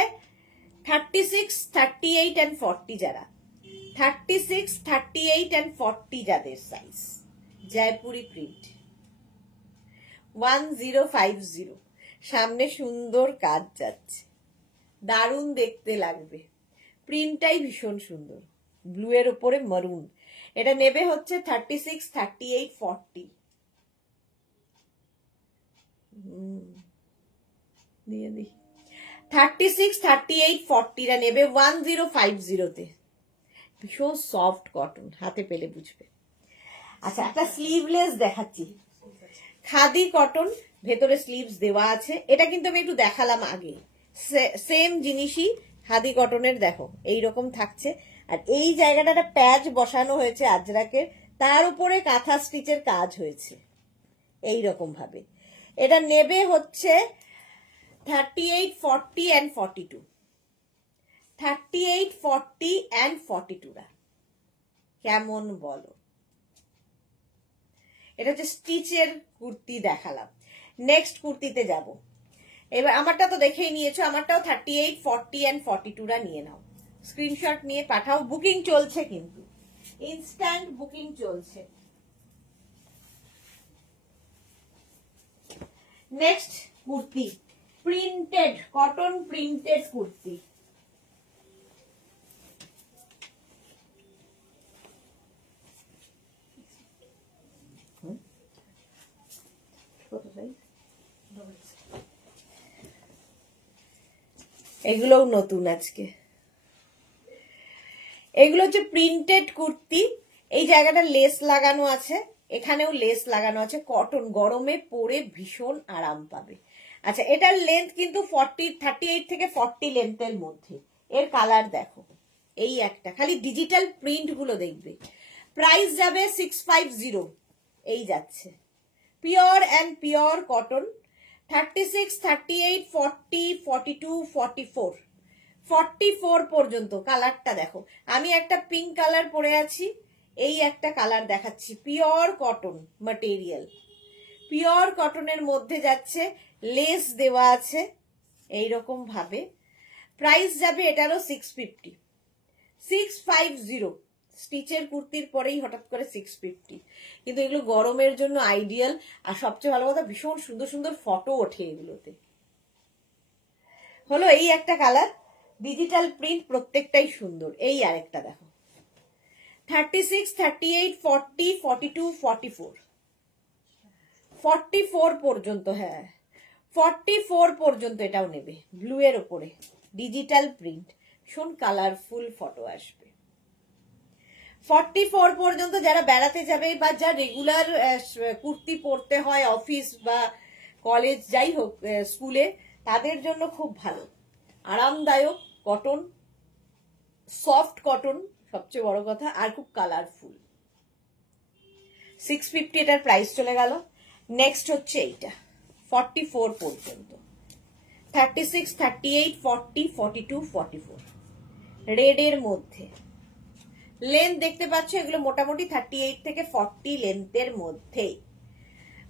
36, 38 অ্যান্ড 40, যারা 36, 38 অ্যান্ড 40 যাদের সাইজ, জয়পুরি প্রিন্ট 1050। সামনে সুন্দর কাজ যাচ্ছে, দারুণ দেখতে লাগবে, প্রিন্টটাই ভীষণ সুন্দর, ব্লু এর উপরে মারুন। এটা নেবে হচ্ছে 36, 38, 40 দিয়ে দিই। 36, 38, 40 নেবে 1050-তে। ভীষণ সফট কটন, হাতে পেলে বুঝবে। আচ্ছা, একটা স্লিভলেস দেখাচ্ছি, খাদি কটন, ভেতরে স্লিভস দেওয়া আছে। এটা কিন্তু আমি একটু দেখালাম আগে, সেম জিনিসই খাদি কটনের, দেখো এইরকম থাকছে। আর এই জায়গাটা প্যাচ বসানো হয়েছে আজরাকের, তার উপরে কাঁথা স্টিচের কাজ হয়েছে এইরকম ভাবে। এটা নেবে হচ্ছে 38, 40 অ্যান্ড 42, 38, 40 অ্যান্ড 42 কেমন বলো? এটা হচ্ছে স্টিচের কুর্তি দেখালাম। নেক্সট কুর্তিতে যাব। এবার আমারটা তো দেখেই নিয়েছো, আমারটাও 38, 40 অ্যান্ড 42 নিয়ে নাও, স্ক্রিনশট নিয়ে পাঠাও। বুকিং চলছে, কিন্তু ইনস্ট্যান্ট বুকিং চলছে। Next kurti, printed cotton, printed kurti. এগুলোও নতুন আজকে। এগুলো হচ্ছে প্রিন্টেড কুর্তি, এই জায়গাটা লেস লাগানো আছে, এখানেও লেস লাগানো আছে, কটন, গরমে পরে ভীষণ আরাম পাবে। আচ্ছা, এটার লেন্থ কিন্তু 38 থেকে 40 লেন্থের মধ্যে। এর কালার দেখো, এই একটা, খালি ডিজিটাল প্রিন্ট গুলো দেখবে। প্রাইস যাবে 650, এই যাচ্ছে, পিওর অ্যান্ড পিওর কটন। 36, 38, 40, 42, 44, 44 পর্যন্ত। কালারটা দেখো, আমি একটা পিঙ্ক কালার পরে আছি, এই একটা কালার দেখাচ্ছি, পিওর কটন ম্যাটেরিয়াল, পিওর কটনের মধ্যে যাচ্ছে, লেস দেওয়া আছে এইরকম ভাবে। প্রাইস যাবে এটারও 650, 650। স্টিচের কুর্তির পরেই হঠাৎ করে 650, কিন্তু এগুলো গরমের জন্য আইডিয়াল। আর সবচেয়ে ভালো কথা, ভীষণ সুন্দর সুন্দর ফটো ওঠে এগুলোতে। হলো এই একটা কালার, ডিজিটাল প্রিন্ট, প্রত্যেকটাই সুন্দর। এই আরেকটা দেখো, 36, 38, 40, 42, 44, 44 পর্যন্ত। হ্যাঁ, 44 পর্যন্ত এটাও নেবে, ব্লু এর ওপরে ডিজিটাল প্রিন্ট, ভীষণ কালারফুল ফটো আসবে। 44 পর্যন্ত যারা বেড়াতে যাবে বা যা রেগুলার কুর্তি পরতে হয় অফিস বা কলেজ, যাই হোক স্কুলে, তাদের জন্য খুব ভালো, আরামদায়ক কটন, সফট কটন সবচেয়ে বড় কথা, আর খুব কালারফুল। 650 এটার প্রাইস চলে গেল। নেক্সট হচ্ছে এইটা 44 পর্যন্ত, 36, 38, 40, 42, 44, রেড এর মধ্যে। লেন্থ দেখতে পাচ্ছ, এগুলো মোটামুটি 38 থেকে 40 লেন্থের মধ্যে।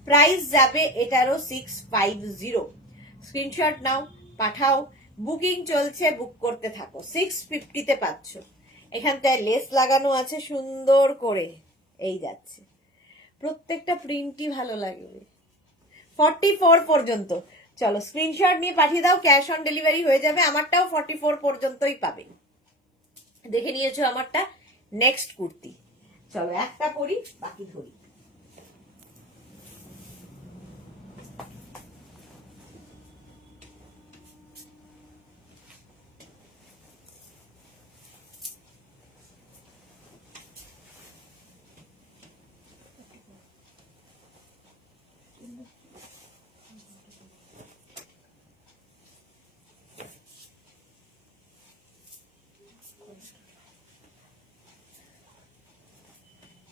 প্রাইস যাবে এটারও 650। স্ক্রিনশট নাও, পাঠাও, বুকিং চলছে, বুক করতে থাকো। 650-তে পাচ্ছ। এখানটায় লেস লাগানো আছে সুন্দর করে, এই যাচ্ছে, প্রত্যেকটা প্রিন্টই ভালো লাগবে। 44 পর্যন্ত। চলো স্ক্রিনশট নিয়ে পাঠিয়ে দাও, ক্যাশ অন ডেলিভারি হয়ে যাবে। আমারটাও 44 পর্যন্তই পাবেন। দেখে নিয়েছো আমারটা। নেক্সট কুর্তি, চলো একটা পরি, বাকি ধরি।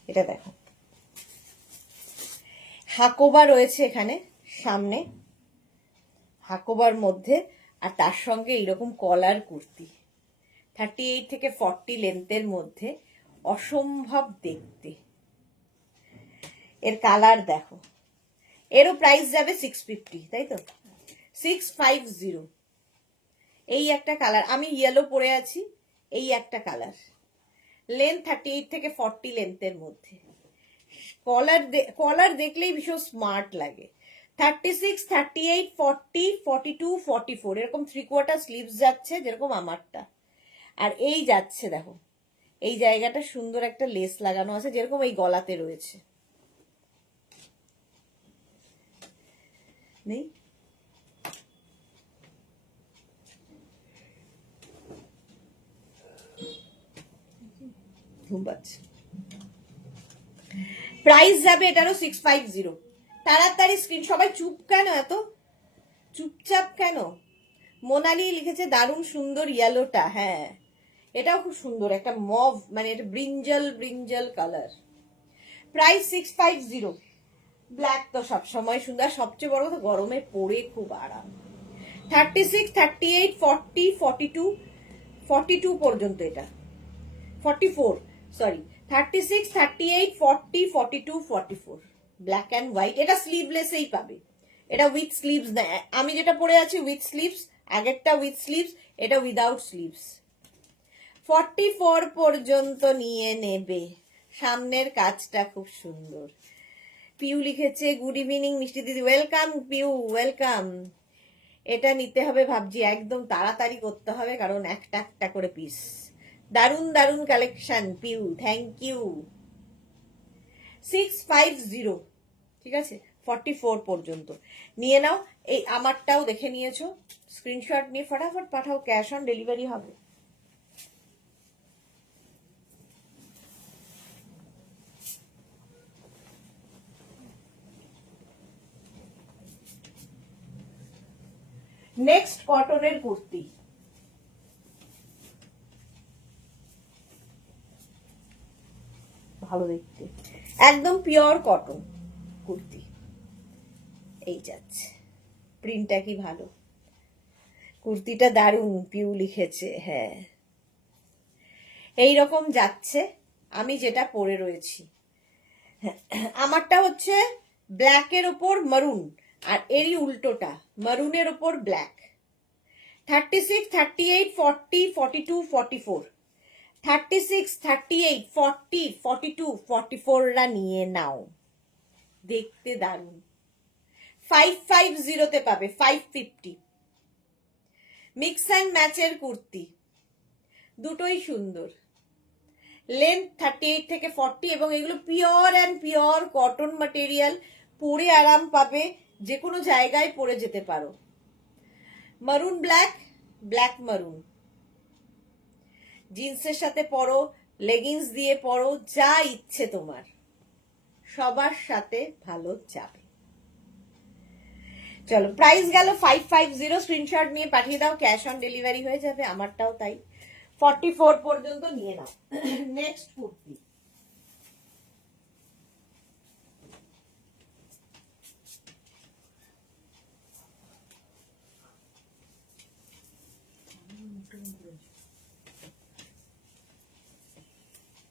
এটা দেখো, হাকোবা রয়েছে এখানে সামনে, হাকোবার মধ্যে, আর তার সঙ্গে এইরকম কলার কুর্তি, 38 থেকে 40 লেন্থের মধ্যে, অসম্ভব দেখতে। এর কালার দেখো, এরও প্রাইস যাবে 650, তাই তো, 650। এই একটা কালার, আমি ইয়েলো পরে আছি, এই একটা কালার, লেন্থ 38 থেকে 40 লেন্থের মধ্যে, কলার দেখলেই ভীষণ স্মার্ট লাগে। 36, 38, 40, 42, 44 এরকম 3/4 স্লিভস যাচ্ছে, যেরকম আমারটা। আর এই যাচ্ছে দেখো, এই জায়গাটা সুন্দর একটা লেস লাগানো আছে, যেরকম এই গলাতে রয়েছে, নেই? প্রাইস যাবে এটারও 650। তাড়াতাড়ি স্ক্রিন, সবাই চুপ কেন, এত চুপচাপ কেন? মোনালি লিখেছে দারুণ সুন্দর ইয়েলোটা, হ্যাঁ এটাও খুব সুন্দর, একটা মভ, মানে এটা ব্রিঞ্জল কালার। প্রাইস 650। ব্ল্যাক তো সবসময় সুন্দর, সবচেয়ে বড় কথা গরমে পরে খুব আরাম। 36, 38, 40, 42, 42 পর্যন্ত, এটা 44, সরি, 36, 38, 40, 42, 44, ব্ল্যাক অ্যান্ড হোয়াইট। এটা স্লিভলেসেই পাবে, এটা উইথ স্লিভস না, আমি যেটা পরে আছি উইথ স্লিভস, আগেরটা উইথ স্লিভস, এটা উইদাউট স্লিভস। 44 পর্যন্ত নিয়ে নেবে, সামনের কাজটা খুব সুন্দর। পিউ লিখেছে গুড ইভিনিং মিষ্টি দিদি, ওয়েলকাম পিউ, ওয়েলকাম। এটা নিতে হবে ভাবছি, একদম তাড়াতাড়ি করতে হবে, কারণ একটা একটা করে পিস। দারুন দারুন কালেকশন পিউ, থ্যাংক ইউ। 650, ঠিক আছে, 44 পর্যন্ত নিয়ে নাও। এই আমারটাও দেখে নিয়েছো, স্ক্রিনশট নিয়ে ফটাফট পাঠাও, ক্যাশ অন ডেলিভারি হবে। নেক্সট কটনের কুর্তি, ভালো দেখতে, একদম পিওর কটন কুর্তি। এই যাচ্ছে, প্রিন্টটা কি ভালো, কুর্তিটা দারুণ, পিউ লিখেছে, হ্যাঁ এইরকম যাচ্ছে। আমি যেটা পরে রয়েছি, আমারটা হচ্ছে ব্ল্যাকের ওপর মারুন, আর এরই উল্টোটা, মারুনের ওপর ব্ল্যাক। 36, 38, 40, 42, 44, 36, 38, 40, 42, 44রা নিয়ে নাও, দেখতে দারুণ। 550 তে পাবে, 550। মিক্স অ্যান্ড ম্যাচের কুর্তি, দুটোই সুন্দর, লেন্থ 38 থেকে 40, এবং এগুলো pure and pure cotton material, পরে আরাম পাবে, যে কোনো জায়গায় পরে যেতে পারো। মারুন ব্ল্যাক, ব্ল্যাক মারুন, জিন্সের সাথে পরো, লেগিংস দিয়ে পরো, যা ইচ্ছে তোমার, সবার সাথে ভালো যাবে। চলো, প্রাইস গেল 550, স্ক্রিনশট নিয়ে পাঠিয়ে দাও, ক্যাশ অন ডেলিভারি হয়ে যাবে, আমারটাও তাই। 44 পর্যন্ত নিয়ে নাও। নেক্সট কুর্তি,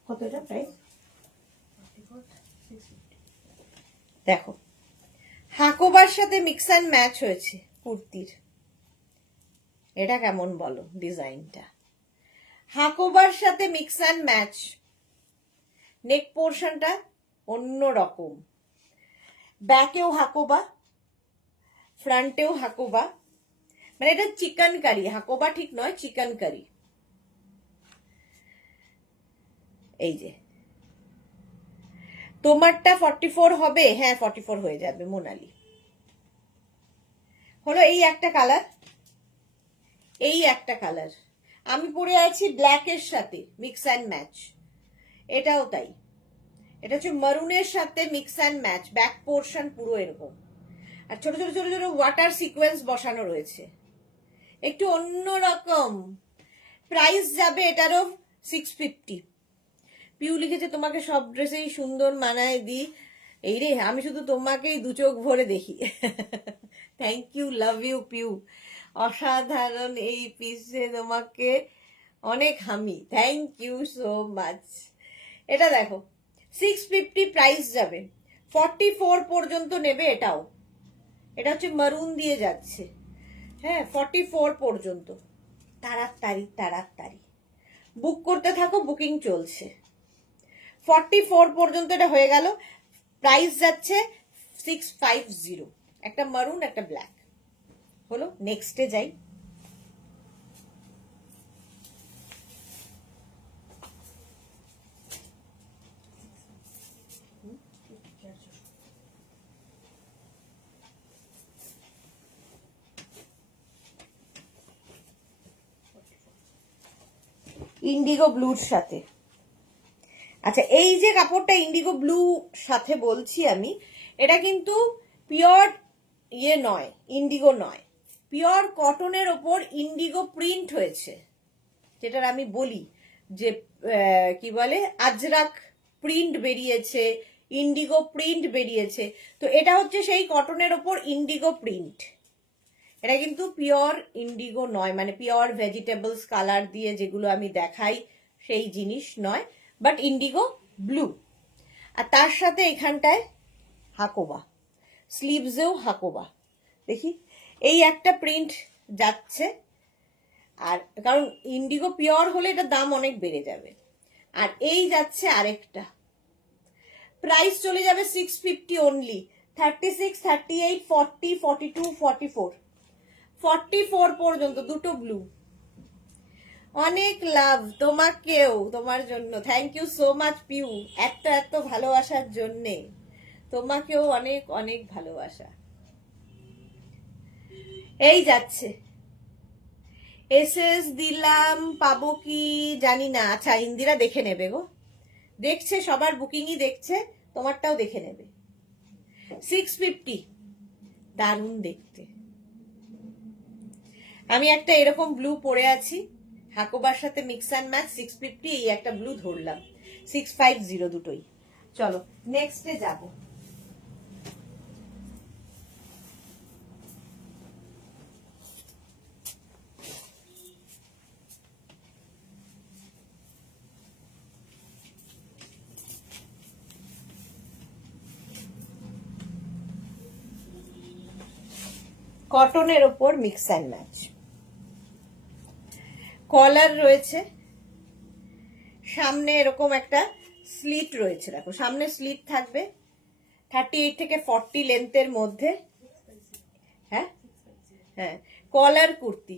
কতটা প্রাইস? দেখো, হাকোবার সাথে মিক্স অ্যান্ড ম্যাচ হয়েছে কুর্তির, এটা কেমন বলো ডিজাইনটা? হাকোবার সাথে মিক্স অ্যান্ড ম্যাচ, নেক পোর্শনটা অন্য রকম, ব্যাকেও হাকোবা, ফ্রন্টেও হাকোবা, মানে এটা চিকেন কারি, হাকোবা ঠিক নয়, চিকেন কারি। এই যে তোমারটা 44 হবে, হ্যাঁ 44 হয়ে যাবে মোনালি। হলো এই একটা কালার, এই একটা কালার, আমি পরে আছি ব্ল্যাকের সাথে মিক্স অ্যান্ড ম্যাচ, এটাও তাই, এটা হচ্ছে মারুনের সাথে mix and match, back portion পুরো এরকম, আর ছোট ছোট ছোট ছোট ওয়াটার সিকোয়েন্স বসানো রয়েছে, একটু অন্য রকম। প্রাইস যাবে এটারও 650। পিউ লিখেছে তোমাকে সব ড্রেসেই সুন্দর মানায় দি। এই রে, আমি শুধু তোমাকেই দু চোখ ভরে দেখি। Thank you, love you Piu. অসাধারণ এই পিসে তোমাকে অনেক হামি, থ্যাংক ইউ সো মাচ। এটা দেখো 650 প্রাইস যাবে, 44 পর্যন্ত নেবে। এটাও, এটা হচ্ছে মারুন দিয়ে যাচ্ছে, হ্যাঁ 44 পর্যন্ত। তাড়াতাড়ি তাড়াতাড়ি বুক করতে থাকো, বুকিং চলছে। 44 পর্যন্ত এটা হয়ে গেল, প্রাইস যাচ্ছে 650। একটা মারুন একটা ব্ল্যাক হলো। নেক্সটে যাই। ইন্ডিগো ব্লুর সাথে, আচ্ছা এই যে কাপড়টা ইন্ডিগো ব্লু সাথে বলছি আমি, এটা কিন্তু পিওর ইয়ে নয়, ইন্ডিগো নয়, পিওর কটনের ওপর ইন্ডিগো প্রিন্ট হয়েছে। যেটার আমি বলি যে কি বলে আজরাক প্রিন্ট বেরিয়েছে, ইন্ডিগো প্রিন্ট বেরিয়েছে। তো এটা হচ্ছে সেই কটনের ওপর ইন্ডিগো প্রিন্ট। এটা কিন্তু পিওর ইন্ডিগো নয়, মানে পিওর ভেজিটেবলস কালার দিয়ে যেগুলো আমি দেখাই সেই জিনিস নয়, বাট ইন্ডিগো ব্লু। আর তার সাথে এখানটায় হাকোবা, স্লিভসেও হাকোবা। দেখি এই একটা প্রিন্ট যাচ্ছে, আর কারণ ইন্ডিগো পিওর হলে এটার দাম অনেক বেড়ে যাবে। আর এই যাচ্ছে আরেকটা, প্রাইস চলে যাবে 650 অনলি। 36, 38, 40, 42, 44, 44 পর্যন্ত দুটো ব্লু। অনেক লাভ তোমাকেও, তোমার জন্য thank you so much Piu, এত এত ভালোবাসার জন্যে। তোমাকেও অনেক অনেক ভালোবাসা। এই যাচ্ছে, এসএস দিলাম, পাবো কি জানি না। আচ্ছা ইন্দিরা দেখে নেবে গো, দেখছে সবার বুকিংই দেখছে, তোমারটাও দেখে নেবে। 650, দারুণ দেখতে। আমি একটা এরকম ব্লু পরে আছি, হাকোবার সাথে মিক্স অ্যান্ড ম্যাচ। 650, এই একটা ব্লু ধরলাম, 650 দুটোই। চলো নেক্সটে যাব। কটনের ওপর মিক্স অ্যান্ড ম্যাচ, কলার রয়েছে, সামনে এরকম একটা স্লিট রয়েছে। দেখো সামনে স্লিট থাকবে, 38 থেকে 40 লেন্থের মধ্যে। হ্যাঁ হ্যাঁ, কলার কুর্তি।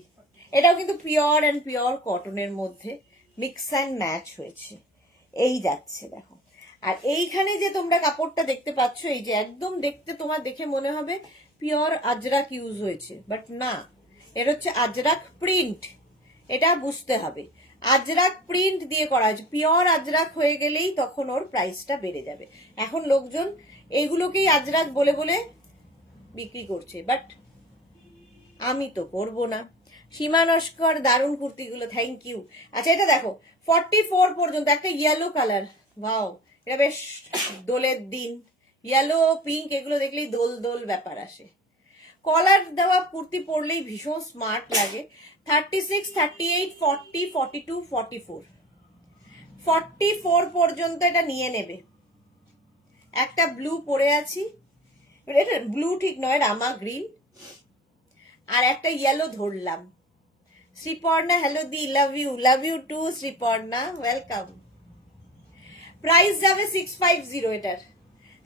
এটাও কিন্তু পিওর অ্যান্ড পিওর কটনের মধ্যে মিক্স অ্যান্ড ম্যাচ হয়েছে। এই যাচ্ছে দেখো। আর এইখানে যে তোমরা কাপড়টা দেখতে পাচ্ছ, এই যে একদম দেখতে তোমার দেখে মনে হবে পিওর আজরাক ইউজ হয়েছে, বাট না, এর হচ্ছে আজরাক প্রিন্ট। এটা বুঝতে হবে, আজরাক প্রিন্ট দিয়ে করা হয়েছে। পিওর আজরাক হয়ে গেলেই তখন ওর প্রাইসটা বেড়ে যাবে। এখন লোকজন এইগুলোকেই আজরাক বলে বলে বিক্রি করছে, বাট আমি তো করবো না। সীমা নস্কর, দারুণ কুর্তিগুলো, থ্যাংক ইউ। আচ্ছা এটা দেখো 44 পর্যন্ত, একটা ইয়েলো কালার, ওয়াও, এটা বেশ দোলের দিন। ইয়েলো পিঙ্ক এগুলো দেখলেই দোল দোল ব্যাপার আসে। কলার দেওয়া কুর্তি পরলেই ভীষণ স্মার্ট লাগে। 36, 38, 40, 42, 44, 44 পর্যন্ত এটা নিয়ে নেবে। একটা ব্লু পরে আছি, এটা ব্লু ঠিক নয়, রামা গ্রিন। আর একটা ইয়েলো ধরলাম। শ্রীপর্ণা, হ্যালো দি, love you too Sriparna, welcome. Price যাবে 650 এটার,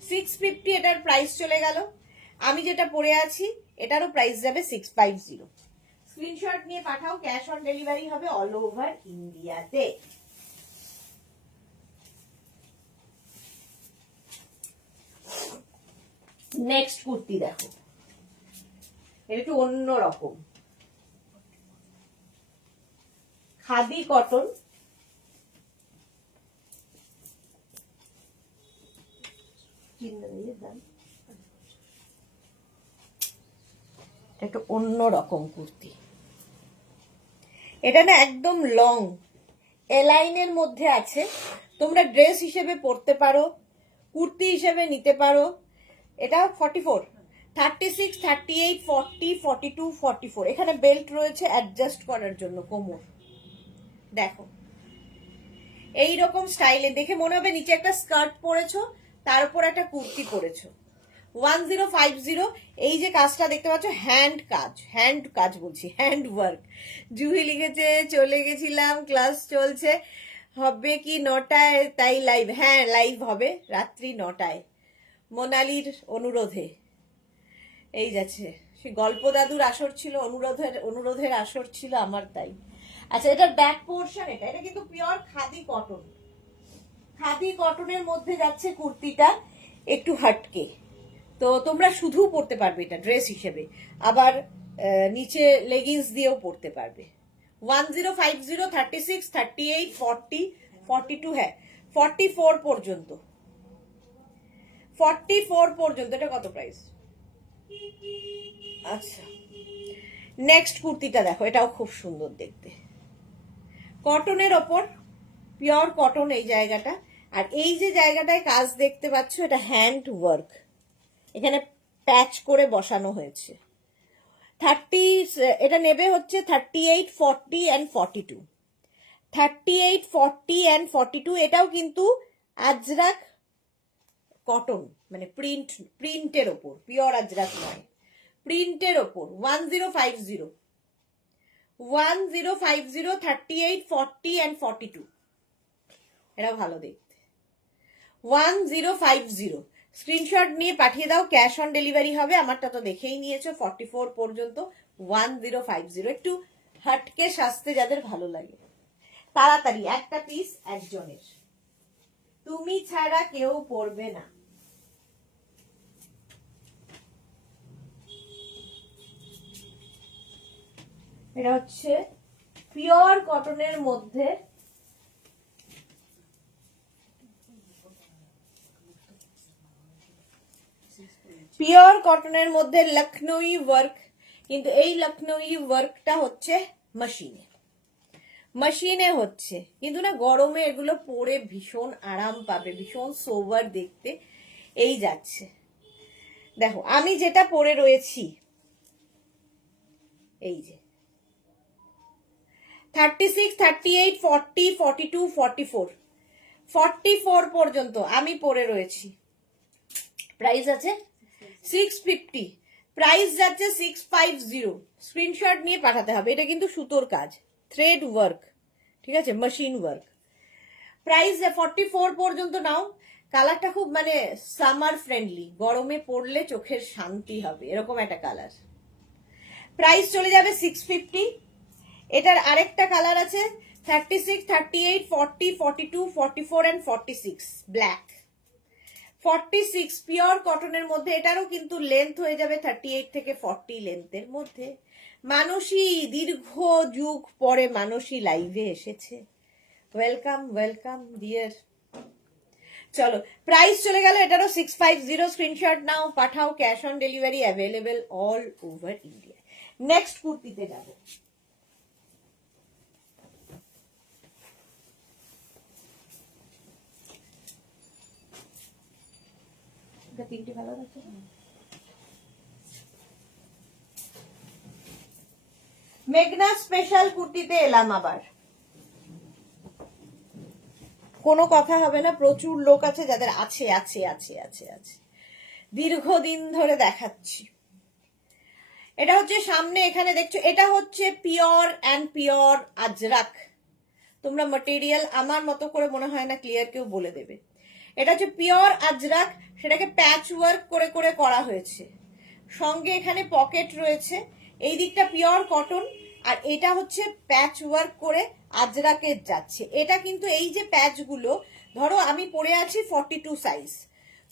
650 এটার প্রাইস চলে গেল। আমি যেটা পরে আছি এটারও প্রাইস যাবে 650। স্ক্রিনশট নিয়ে পাঠাও, ক্যাশ অন ডেলিভারি হবে অল ওভার ইন্ডিয়াতে। নেক্সট কুর্তি দেখো, এটা একটু অন্য রকম, খাদি কটন, একটু অন্য রকম কুর্তি। এটা না একদম লং, এলাইনের মধ্যে আছে, তোমরা ড্রেস হিসেবে পরতে পারো, কুর্তি হিসেবে নিতে পারো। এটা 44, 36, 38, 40, 42, 44। এখানে বেল্ট রয়েছে অ্যাডজাস্ট করার জন্য কোমর। দেখো এইরকম স্টাইলে দেখে মনে হবে নিচে একটা স্কার্ট পরেছো, তার উপর একটা কুর্তি পরেছো। 1050। এই যে কাজটা দেখতে পাচ্ছ হ্যান্ড কাজ বলছি, হ্যান্ড ওয়ার্ক। জুহি লিখেছে চলে গেছিলাম, ক্লাস চলছে, হবে কি 9টায়, তাই লাইভ। হ্যাঁ লাইভ হবে রাত্রি 9টায় মোনালির অনুরোধে। এই যাচ্ছে সে গল্প দাদুর আসর ছিল, অনুরোধের আসর ছিল আমার, তাই। আচ্ছা এটার ব্যাক পোর্শন, এটা কিন্তু পিওর খাদি কটন। খাদি কটনের মধ্যে যাচ্ছে কুর্তিটা, একটু হাটকে। তো তোমরা শুধু পরতে পারবে এটা ড্রেস হিসেবে, আবার নিচে লেগিংস দিয়েও পরতে পারবে। 1050, 36, 38, 40, 42, হ্যাঁ 44 পর্যন্ত। 44 পর্যন্ত। এটা কত প্রাইস? আচ্ছা নেক্সট কুর্তিটা দেখো, এটাও খুব সুন্দর দেখতে, কটনের ওপর, পিওর কটন এই জায়গাটা। আর এই যে জায়গাটায় কাজ দেখতে পাচ্ছ, এটা হ্যান্ড ওয়ার্ক, এখানে প্যাচ করে বসানো হয়েছে। 30, এটা নেবে হচ্ছে 38, 40 and 42। 38, 40 and 42। এটাও কিন্তু আজরাক কটন, মানে প্রিন্টের ওপর, পিওর আজরাক নয়, প্রিন্টের ওপর। 1050, 1050, 38, 40 and 42। এটা ভালো দেখতে। 1050 স্ক্রিনশট নিয়ে পাঠিয়ে দাও, ক্যাশ অন ডেলিভারি হবে। আমারটা তো দেখেই নিয়েছো 44 পর্যন্ত। 1050 একটু হাটকে সাজতে যাদের ভালো লাগে, তাড়াতাড়ি একটা পিস একজনের, তুমি ছাড়া কেউ পরবে না। এটা হচ্ছে পিওর কটনের মধ্যে, পিওর কটনের মধ্যে লখনৌই ওয়ার্ক। কিন্তু এই লখনৌই ওয়ার্কটা হচ্ছে মেশিনে হচ্ছে, কিন্তু না গরমে এগুলো পরে ভীষণ আরাম পাবে, ভীষণ সোবার দেখতে। এই যাচ্ছে দেখো আমি যেটা পরে রয়েছি, এই যে 36, 38, 40, 42, 44, 44 পর্যন্ত আমি পরে রয়েছি। প্রাইস আছে 650, প্রাইস যাচ্ছে 650। স্ক্রিনশট নিয়ে পাঠাতে হবে। এটা কিন্তু সুতোর কাজ, থ্রেড ওয়ার্ক, ঠিক আছে, মেশিন ওয়ার্ক। প্রাইস 44 পর্যন্ত নাও। কালারটা খুব মানে সামার ফ্রেন্ডলি, গরমে পরলে চোখের শান্তি হবে, এরকম একটা কালার। প্রাইস চলে যাবে 650। এটার আরেকটা কালার আছে 36, 38, 40, 42, 44 and 46, ব্ল্যাক। 46 পিওর কটনের মধ্যে, এটারও কিন্তু লেন্থ হয়ে যাবে 38 থেকে 40 লেন্থের মধ্যে। মানসী, দীর্ঘ যুগ পরে মানসী লাইভে এসেছে, ওয়েলকাম ওয়েলকাম ডিয়ার। চলো প্রাইস চলে গেল এটারও 650। স্ক্রিনশট নাও, পাঠাও, cash on delivery available all over India. Next কুর্তিতে যাবো। তিনটে ভালো লাগছে, মেঘনা স্পেশাল কুর্তিতে এলাম আবার। কোনো কথা হবে না, প্রচুর লোক আছে যাদের আছে আছে আছে আছে আছে, দীর্ঘদিন ধরে দেখাচ্ছি। এটা হচ্ছে সামনে এখানে দেখছো, এটা হচ্ছে পিওর অ্যান্ড পিওর আজরাক। তোমরা ম্যাটেরিয়াল আমার মতো করে মনে হয় না ক্লিয়ার কেউ বলে দেবে। এটা হচ্ছে পিওর আজরাক, সেটাকে প্যাচ ওয়ার্ক করে করে করা হয়েছে, সঙ্গে এখানে পকেট রয়েছে। এই দিকটা পিওর কটন, আর এটা হচ্ছে প্যাচ ওয়ার্ক করে আজরাকের যাচ্ছে। এটা কিন্তু এই যে প্যাচগুলো, ধরো আমি পরে আছি 42 সাইজ,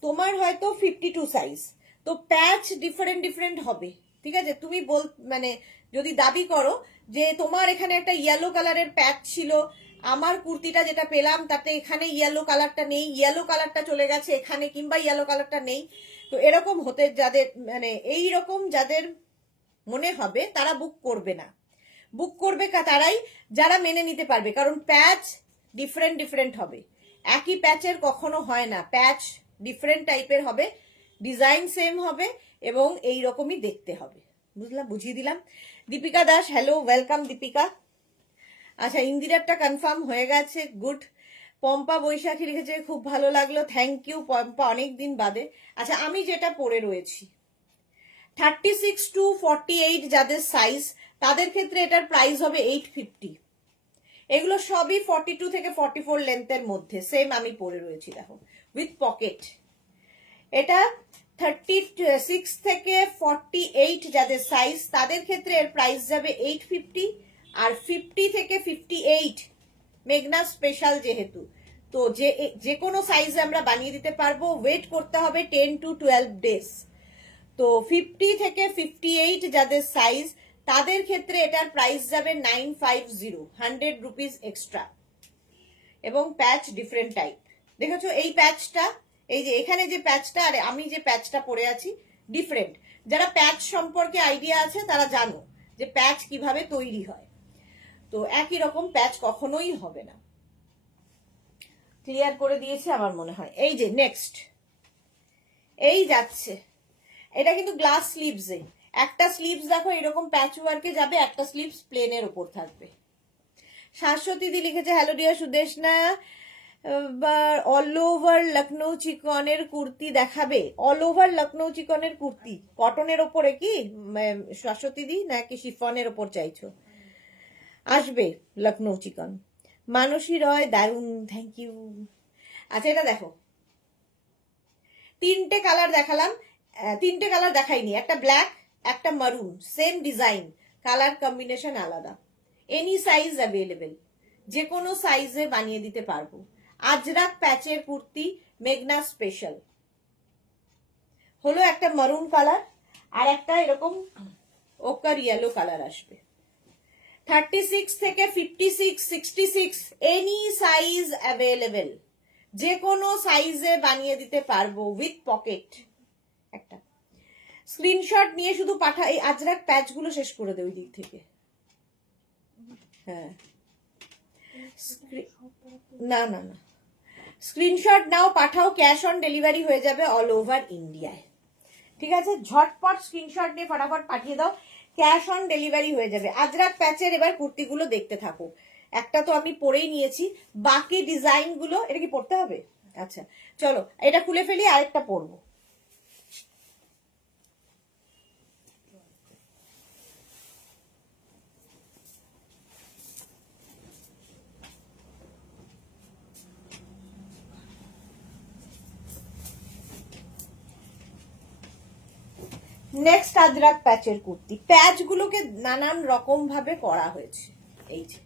তোমার হয়তো 52 সাইজ, তো প্যাচ ডিফারেন্ট ডিফারেন্ট হবে, ঠিক আছে। তুমি মানে যদি দাবি করো যে তোমার এখানে একটা ইয়েলো কালারের প্যাচ ছিল, আমার কুর্তিটা যেটা পেলাম তাতে এখানে ইয়েলো কালারটা নেই, ইয়েলো কালারটা চলে গেছে এখানে, কিংবা ইয়েলো কালারটা নেই, তো এরকম হতে যাদের মানে এই রকম যাদের মনে হবে তারা বুক করবে না। বুক করবে তারাই যারা মেনে নিতে পারবে, কারণ প্যাচ ডিফারেন্ট ডিফারেন্ট হবে, একই প্যাচের কখনো হয় না, প্যাচ ডিফারেন্ট টাইপের হবে, ডিজাইন সেম হবে এবং এই রকমই দেখতে হবে। বুঝলাম, বুঝিয়ে দিলাম। Dipika Das, hello, welcome Dipika. আচ্ছা, ইন্দিরারটা কনফার্ম হয়ে গেছে, গুড। পম্পা বৈশাখী লিখেছে খুব ভালো লাগলো, থ্যাংক ইউ পম্পা, অনেক দিন বাদে। আচ্ছা, আমি যেটা পরে রয়েছি 36 to 48 যাদের সাইজ তাদের ক্ষেত্রে এটার প্রাইস হবে 850। এগুলো সবই 42 থেকে 44 লেন্থের মধ্যে, সেম আমি পরে রয়েছি দেখো, উইথ পকেট। এটা 36 থেকে 48 যাদের সাইজ তাদের ক্ষেত্রে এর প্রাইস যাবে 850, আর 50 থেকে 58 মেঘনা স্পেশাল যেহেতু, তো যে কোনো সাইজে আমরা বানিয়ে দিতে পারবো, ওয়েট করতে হবে 10 to 12 ডেজ। তো 50 থেকে 58 যাদের সাইজ তাদের ক্ষেত্রে এটার প্রাইস যাবে 950, 100 রুপিস এক্সট্রা, এবং প্যাচ ডিফারেন্ট টাইপ। দেখেছো এই প্যাচটা, এই যে এখানে যে প্যাচটা আর আমি যে প্যাচটা পরে আছি ডিফারেন্ট। যারা প্যাচ সম্পর্কে আইডিয়া আছে তারা জানো যে প্যাচ কিভাবে তৈরি হয়, তো একই রকম প্যাচ কখনোই হবে না। ক্লিয়ার করে দিয়েছে আমার মনে হয়। এই যে নেক্সট, এই যাচ্ছে, এটা কিন্তু গ্লাস স্লিভসে, একটা স্লিভস দেখো এরকম প্যাচ ওয়ার্কে যাবে, একটা স্লিভস প্লেনের উপর থাকবে। শাশ্বতী দি লিখেছে hello dear Sudeshna, all over Lucknow চিকনের কুর্তি দেখাবে। অল ওভার লখনৌ চিকনের কুর্তি কটনের ওপরে কি শাশ্বতী দি, নাকি শিফনের ওপর চাইছো? আসবে লখনৌ চিকন। মানসী রয়, দারুন, থ্যাংক ইউ। আচ্ছা, এটা দেখো, তিনটে কালার দেখালাম, তিনটে কালার দেখাইনি, একটা ব্ল্যাক, একটা মারুন, সেম ডিজাইন, কালার কম্বিনেশন আলাদা। এনি সাইজ অ্যাভেলেবেল, যে কোনো সাইজে বানিয়ে দিতে পারবো। আজরাক প্যাচের কুর্তি, মেঘনা স্পেশাল, হলো একটা মারুন কালার আর একটা এরকম ওকার ইয়েলো কালার আসবে। 36 থেকে 56, 66 এনি সাইজ অ্যাভেলেবেল, যে কোনো সাইজে বানিয়ে দিতে পারবো উইথ পকেট। একটা স্ক্রিনশট নিয়ে শুধু পাঠা, এই আজরাক প্যাচগুলো শেষ করে দে ওই দিক থেকে। হ্যাঁ, না না না, স্ক্রিনশট নাও, পাঠাও, ক্যাশ অন ডেলিভারি হয়ে যাবে অল ওভার ইন্ডিয়ায়। ঠিক আছে, ঝটপট স্ক্রিনশট নিয়ে ফটাফট পাঠিয়ে দাও, ক্যাশ অন ডেলিভারি হয়ে যাবে। আজরাক প্যাচের এবার কুর্তিগুলো দেখতে থাকো। একটা তো আমি পরেই নিয়েছি, বাকি ডিজাইন গুলো, এটা কি পড়তে হবে? আচ্ছা চলো এটা খুলে ফেলি, আরেকটা পরবো। নেক্সট আজরাক প্যাচের কুর্তি, প্যাচ গুলোকে নানান রকম ভাবে করা হয়েছে। এই যে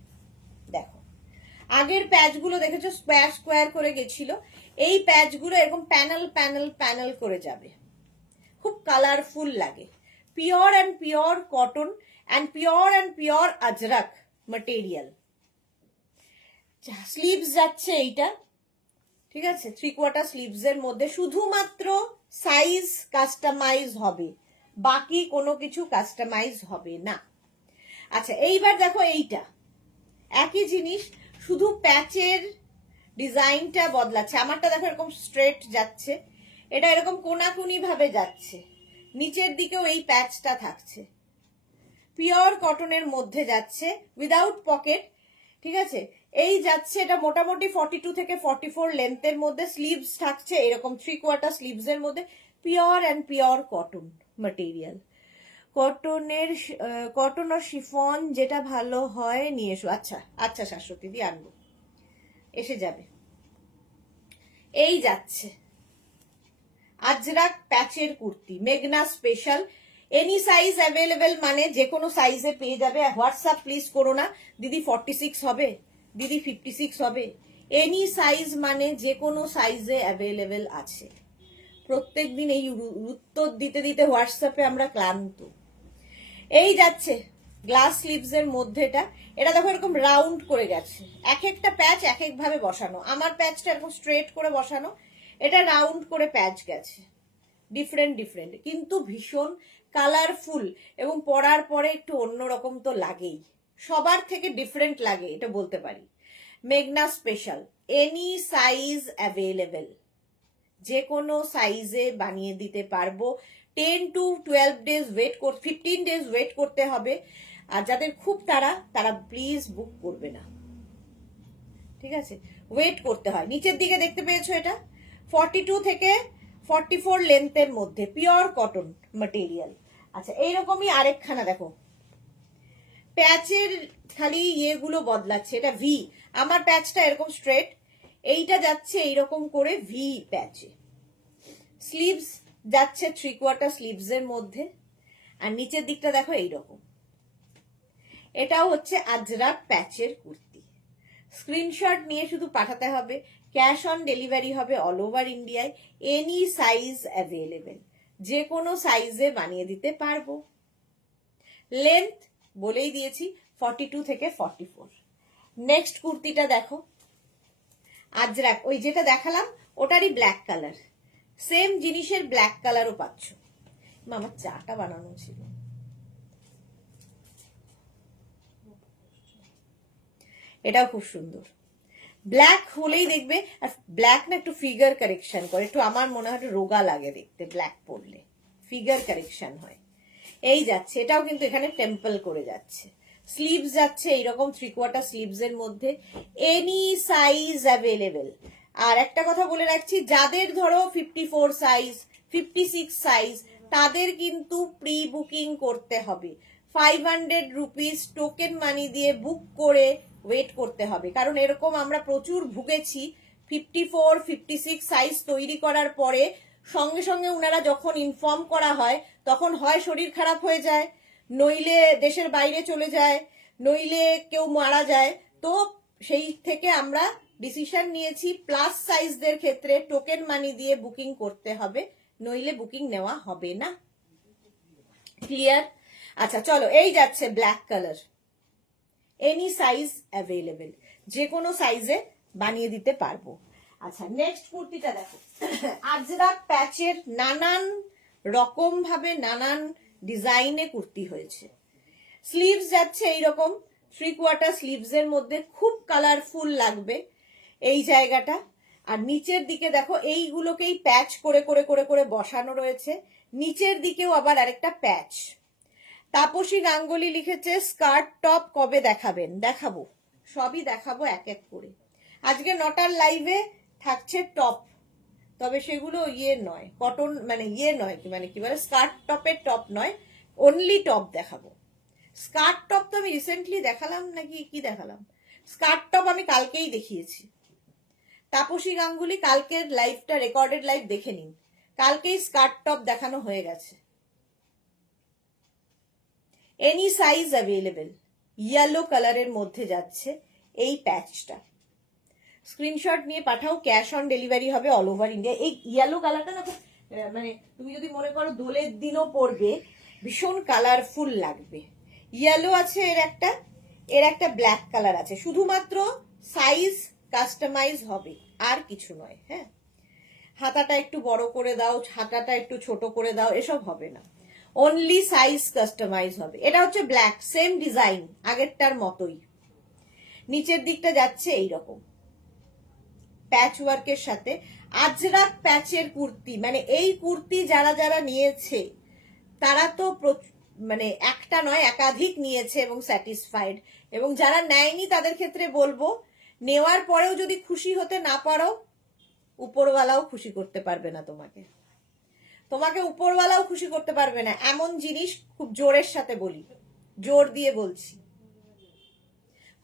দেখো, আগের প্যাচ গুলো দেখেছো স্কোয়ার স্কোয়ার করে গেছিল, এই প্যাচ গুলো এরকম প্যানেল প্যানেল প্যানেল করে যাবে, খুব কালারফুল লাগে। Pure and pure cotton and pure Ajrak material. Sleeves যাচ্ছে এইটা, ঠিক আছে, 3/4 স্লিভস এর মধ্যে, শুধুমাত্র সাইজ কাস্টমাইজ হবে, বাকি কোনো কিছু কাস্টমাইজ হবে না। আচ্ছা, এইবার দেখো এইটা একই জিনিস, শুধু প্যাচের ডিজাইনটা বদলাচ্ছে। আমারটা দেখো এরকম স্ট্রেট যাচ্ছে, এটা এরকম কোনাকুনি ভাবে যাচ্ছে, নিচের দিকেও এই প্যাচটা থাকছে, পিওর কটনের মধ্যে যাচ্ছে উইদাউট পকেট। ঠিক আছে, এই যাচ্ছে, এটা মোটামুটি 42 থেকে 44 লেন্থের মধ্যে, স্লিভস থাকছে এরকম 3/4 স্লিভস এর মধ্যে, pure and pure cotton material. Cotton ও শিফন যেটা ভালো হয় নিয়ে এসো। আচ্ছা আচ্ছা শাশ্বতী দি, আনবো, এসে যাবে। এই যাচ্ছে আজরাক প্যাচের কুর্তি, মেঘনা স্পেশাল, এনি সাইজ অ্যাভেলেবেল, মানে যে কোনো সাইজে পেয়ে যাবে। হোয়াটসঅ্যাপ প্লিজ করো না, দিদি 46 হবে, দিদি 56 হবে, এনি সাইজ মানে যে কোনো সাইজে অ্যাভেলেবেল আছে। প্রত্যেকদিন এই উত্তর দিতে দিতে হোয়াটসঅ্যাপে আমরা ক্লান্ত। এই যাচ্ছে গ্লাস স্লিভস এর মধ্যে, এটা দেখো এরকম রাউন্ড করে গেছে, এক একটা প্যাচ এক এক ভাবে বসানো, আমার প্যাচটা এরকম স্ট্রেট করে বসানো, এটা রাউন্ড করে প্যাচ গেছে, ডিফারেন্ট ডিফারেন্ট, কিন্তু ভীষণ কালারফুল, এবং পরার পরে একটু অন্যরকম তো লাগেই, সবার থেকে ডিফারেন্ট লাগে এটা বলতে পারি। মেঘনা স্পেশাল, এনি সাইজ অ্যাভেলেবেল, যে কোনো সাইজে বানিয়ে দিতে পারবো। 10 to 12 days wait 15 days wait করতে হবে। আর যাদের খুব তারা প্লিজ বুক করবে না, ঠিক আছে, ওয়েট করতে হয়। নিচের দিকে দেখতে পেয়েছো, এটা 42 থেকে 44 লেন্থের মধ্যে পিওর কটন ম্যাটেরিয়াল। আচ্ছা, এইরকমই আরেকখানা দেখো, প্যাচের খালি ইয়েগুলো বদলাচ্ছে। এটা ভি, আমার প্যাচটা এরকম স্ট্রেট, এইটা যাচ্ছে এইরকম করে ভি প্যাচে। স্লিভস যাচ্ছে 3/4 স্লিভস এর মধ্যে, আর নিচের দিকটা দেখো এইরকম। এটাও হচ্ছে আজরাক প্যাচের কুর্তি। স্ক্রিনশট নিয়ে শুধু পাঠাতে হবে, ক্যাশ অন ডেলিভারি হবে অল ওভার ইন্ডিয়ায়, এনি সাইজ অ্যাভেলেবেল, যে কোনো সাইজে বানিয়ে দিতে পারবো। লেন্থ বলেই দিয়েছি 42 থেকে 44। নেক্সট কুর্তিটা দেখো, আজরাক, ওই যেটা দেখালাম ওটারই ব্ল্যাক কালার, সেম জিনিসের ব্ল্যাক কালারও পাচ্ছ। আমার চাটা বানানো ছিল। এটাও খুব সুন্দর, ব্ল্যাক হলেই দেখবে, আর ব্ল্যাক না একটু ফিগার কারেকশন করে, একটু আমার মনে হয় রোগা লাগে দেখতে, ব্ল্যাক পরলে ফিগার কারেকশন হয়। এই যাচ্ছে, এটাও কিন্তু এখানে টেম্পল করে যাচ্ছে। স্লিভস যাচ্ছে এইরকম 3/4 স্লিভস এর মধ্যে, এনি সাইজ অ্যাভেলেবেল। আর একটা কথা বলে রাখছি, যাদের ধরো 54 সাইজ 56 সাইজ, তাদের কিন্তু প্রি বুকিং করতে হবে। 500 রুপিস টোকেন মানি দিয়ে বুক করে ওয়েট করতে হবে, কারণ এরকম আমরা প্রচুর ভুগেছি। 54 56 সাইজ তৈরি করার পরে সঙ্গে সঙ্গে ওনারা যখন ইনফর্ম করা হয়, তখন হয় শরীর খারাপ হয়ে যায়, নইলে দেশের বাইরে চলে যায়, নইলে কেউ মারা যায়। তো সেই থেকে আমরা ডিসিশন নিয়েছি প্লাস সাইজদের ক্ষেত্রে টোকেন মানি দিয়ে বুকিং করতে হবে, নইলে বুকিং নেওয়া হবে না। ক্লিয়ার? আচ্ছা চলো, এই যাচ্ছে black colour, any size available, যে কোনো সাইজে বানিয়ে দিতে পারবো। আচ্ছা, নেক্সট কুর্তিটা দেখো, আজরাক প্যাচের নানান রকম ভাবে নানান ডিজাইনে কুর্তি হয়েছে। স্লিভস যাচ্ছে এইরকম 3/4 স্লিভস এর মধ্যে, খুব কালারফুল লাগবে এই জায়গাটা। আর নিচের দিকে দেখো এইগুলোকেই প্যাচ করে করে করে করে বসানো রয়েছে, নিচের দিকেও আবার আরেকটা প্যাচ। তাপসী গাঙ্গুলি লিখেছে স্কার্ট টপ কবে দেখাবেন? দেখাবো, সবই দেখাবো এক এক করে। আজকে 9টার লাইভে থাকছে টপ, তবে সেগুলো ইয়ে নয়, কটন মানে ইয়ে নয়, মানে কি বলে, স্কার্ট টপের টপ নয়, অনলি টপ দেখাবো। স্কার্ট টপ তো আমি রিসেন্টলি দেখালাম নাকি কি দেখালাম, স্কার্ট টপ আমি কালকেই দেখিয়েছি। তাপসী গাঙ্গুলি কালকের লাইভটা রেকর্ডেড লাইভ দেখে নিন, কালকেই স্কার্ট টপ দেখানো হয়ে গেছে। এনি সাইজ অ্যাভেলেবেল, ইয়েলো কালারের মধ্যে যাচ্ছে এই প্যাচটা। স্ক্রিনশট নিয়ে পাঠাও, ক্যাশ অন ডেলিভারি হবে অল ওভার ইন্ডিয়া। এই ইয়েলো কালারটা না মানে তুমি যদি মনে করো দোলের দিনও পরবে, ভীষণ কালারফুল লাগবে। ইয়েলো আছে এর একটা ব্ল্যাক কালার আছে, শুধুমাত্র সাইজ কাস্টমাইজ হবে, আর কিছু নয়। হ্যাঁ, হাতাটা একটু বড় করে দাও, হাতাটা একটু ছোট করে দাও, এসব হবে না, অনলি সাইজ কাস্টমাইজ হবে। এটা হচ্ছে ব্ল্যাক, সেম ডিজাইন আগেরটার মতোই। নিচের দিকটা যাচ্ছে এইরকম প্যাচ ওয়ার্কের সাথে। আজরাক প্যাচের কুর্তি, মানে এই কুর্তি যারা যারা নিয়েছে তারা তো মানে একটা নয় একাধিক নিয়েছে এবং স্যাটিসফাইড, এবং যারা নেয়নি তাদের ক্ষেত্রে বলবো, নেওয়ার পরেও যদি খুশি হতে না পারো, উপরওয়ালাও খুশি করতে পারবে না তোমাকে, তোমাকে উপরওয়ালাও খুশি করতে পারবে না। এমন জিনিস খুব জোরের সাথে বলি, জোর দিয়ে বলছি।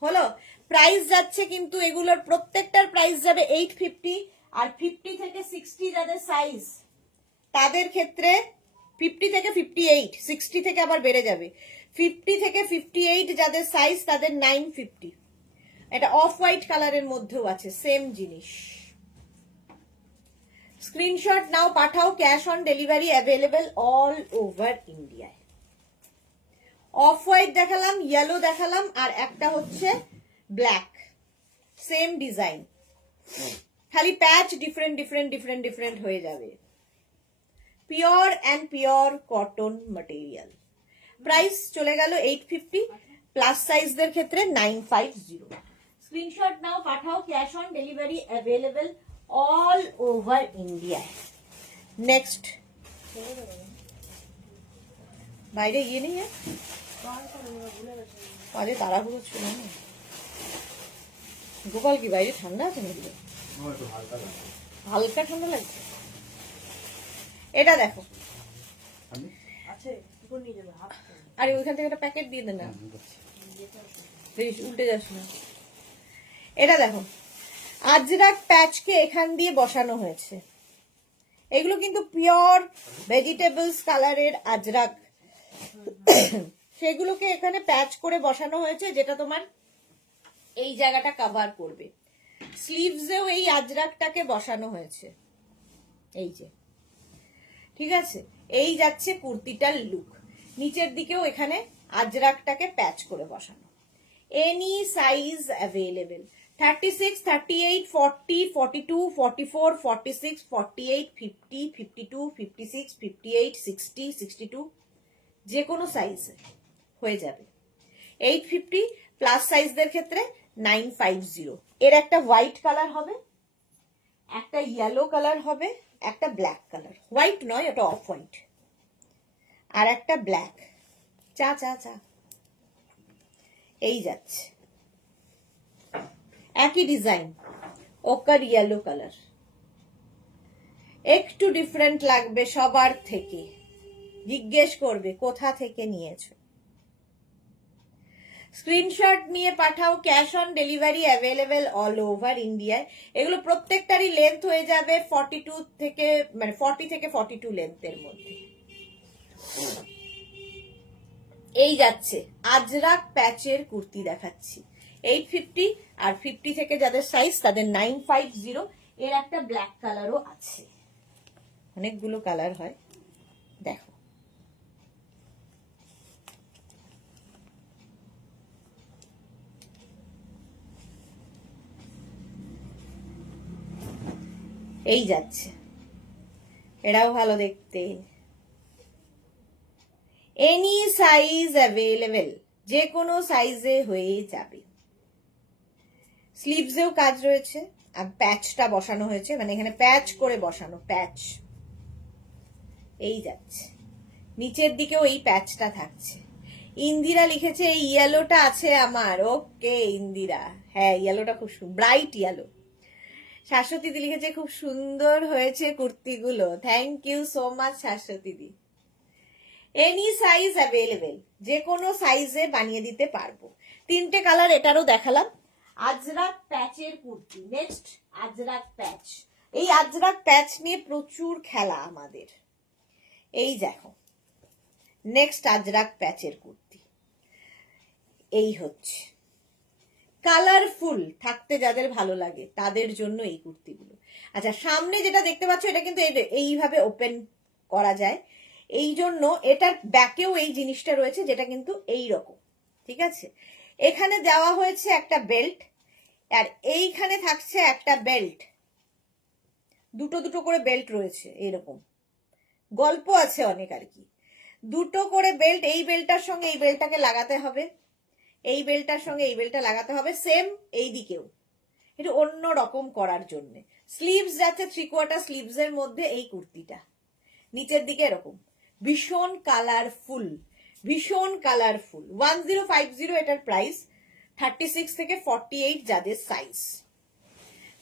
হলো, প্রাইস যাচ্ছে কিন্তু এগুলোর প্রত্যেকটার প্রাইস যাবে 850, আর 50 থেকে 60 যাদের সাইজ তাদের ক্ষেত্রে 50 থেকে 58, 60 থেকে আবার বেড়ে যাবে। 50 থেকে 58 যাদের সাইজ তাদের 950। এটা অফ হোয়াইট কালারের মধ্যেও আছে, সেম জিনিস। স্ক্রিনশট নাও, পাঠাও, cash on delivery available all over ইন্ডিয়ায়। অফ হোয়াইট দেখালাম, ইয়েলো দেখালাম, আর একটা হচ্ছে ব্ল্যাক, সেম ডিজাইন, খালি প্যাচ ডিফারেন্ট ডিফারেন্ট ডিফারেন্ট ডিফারেন্ট হয়ে যাবে। Pure and pure cotton material. Price চলে গেল 850, প্লাস সাইজদের ক্ষেত্রে 950। স্ক্রিনশট নাও, পাঠাও, cash on delivery available all over India. Next, বাইরে গিয়ে নেই আরে তাড়াহুড়ো ছিল না। গোপাল কি বাইরে ঠান্ডা আছে নাকি? হালকা ঠান্ডা লাগছে। এটা দেখো, আরে ওইখান থেকে একটা প্যাকেট দিয়ে দে না, উল্টে যাস না। এটা দেখো, আজরাক প্যাচকে এখান দিয়ে বসানো হয়েছে। এগুলো কিন্তু পিওর ভেজিটেবলস কালারের আজরাক, সেগুলোকে এখানে প্যাচ করে বসানো হয়েছে, যেটা তোমার এই জায়গাটা কভার করবে। স্লিভসেও এই আজরাকটাকে বসানো হয়েছে, এই যে, ঠিক আছে। এই যাচ্ছে কুর্তিটার লুক। নিচের দিকেও এখানে আজরাকটাকে প্যাচ করে বসানো। এনি সাইজ অ্যাভেলেবেল, 36, 38, 40, 42, 44, 46, 48, 50, 52, 56, 58, 60, 62, যে কোনো সাইজে হয়ে যাবে। 850 প্লাস সাইজদের ক্ষেত্রে 950। এর একটা হোয়াইট কালার হবে, একটা ইয়েলো কালার হবে, একটা ব্ল্যাক কালার, হোয়াইট নয় ওটা অফ হোয়াইট, আর একটা ব্ল্যাক, চা চা চা, এই যাচ্ছে একই ডিজাইন, ওকার ইয়েলো কালার। একটু ডিফারেন্ট লাগবে সবার থেকে, জিজ্ঞেস করবে কোথা থেকে নিয়েছো। স্ক্রিনশট নিয়ে পাঠাও, cash on delivery available all over ইন্ডিয়ায়। এগুলো প্রত্যেকটারই লেন্থ হয়ে যাবে 42 থেকে, মানে 40 থেকে 42 লেন্থের মধ্যে। এই যাচ্ছে আজরাক প্যাচের কুর্তি দেখাচ্ছি, 850, আর 50 থেকে যাদের সাইজ তাদের 950। এর একটা ব্ল্যাক কালারও আছে, অনেকগুলো কালার হয়, দেখো। এই যাচ্ছে, এটাও ভালো দেখতে। এনি সাইজ অ্যাভেলেবেল, যে কোনো সাইজে হয়ে যাবে। স্লিভসেও কাজ রয়েছে, আর প্যাচটা বসানো হয়েছে, মানে এখানে প্যাচ করে বসানো, প্যাচ। এই যাচ্ছে, নিচের দিকেও এই প্যাচটা থাকছে। ইন্দিরা লিখেছে এই ইয়েলোটা আছে আমার, ওকে ইন্দিরা, হ্যাঁ ইয়েলোটা খুব ব্রাইট ইয়েলো। শাশ্বতী দি লিখেছে খুব সুন্দর হয়েছে কুর্তিগুলো, thank you so much Shashwati di. Any size available, যে কোনো সাইজে বানিয়ে দিতে পারবো। 3টে কালার এটারও দেখালাম। আজরাক প্যাচের কুর্তি, নেক্সট আজরাক প্যাচ। এই আজরাক প্যাচ নিয়ে প্রচুর খেলা আমাদের। এই দেখো, নেক্সট আজরাক প্যাচের কুর্তি, এই হচ্ছে কালারফুল থাকতে যাদের ভালো লাগে তাদের জন্য এই কুর্তিগুলো। আচ্ছা, সামনে যেটা দেখতে পাচ্ছ এটা কিন্তু এইভাবে ওপেন করা যায়, এই জন্য এটার ব্যাকেও এই জিনিসটা রয়েছে, যেটা কিন্তু এই রকম, ঠিক আছে। এখানে দেওয়া হয়েছে একটা বেল্ট, আর এইখানে থাকছে একটা বেল্ট, দুটো দুটো করে বেল্ট রয়েছে, এইরকম গল্প আছে অনেক আর কি। দুটো করে বেল্ট, এই বেল্টটার সঙ্গে এই বেল্টটাকে লাগাতে হবে, এই বেল্টটার সঙ্গে এই বেল্টটা লাগাতে হবে, সেম এই দিকেও, এটা অন্য রকম করার জন্য। স্লিভস যাচ্ছে 3/4 স্লিভস এর মধ্যে এই কুর্তিটা, নিচের দিকে এরকম ভীষণ কালারফুল, ভীষণ কালারফুল। 1050 এটার প্রাইস। 36 থেকে 48 যাদের সাইজ,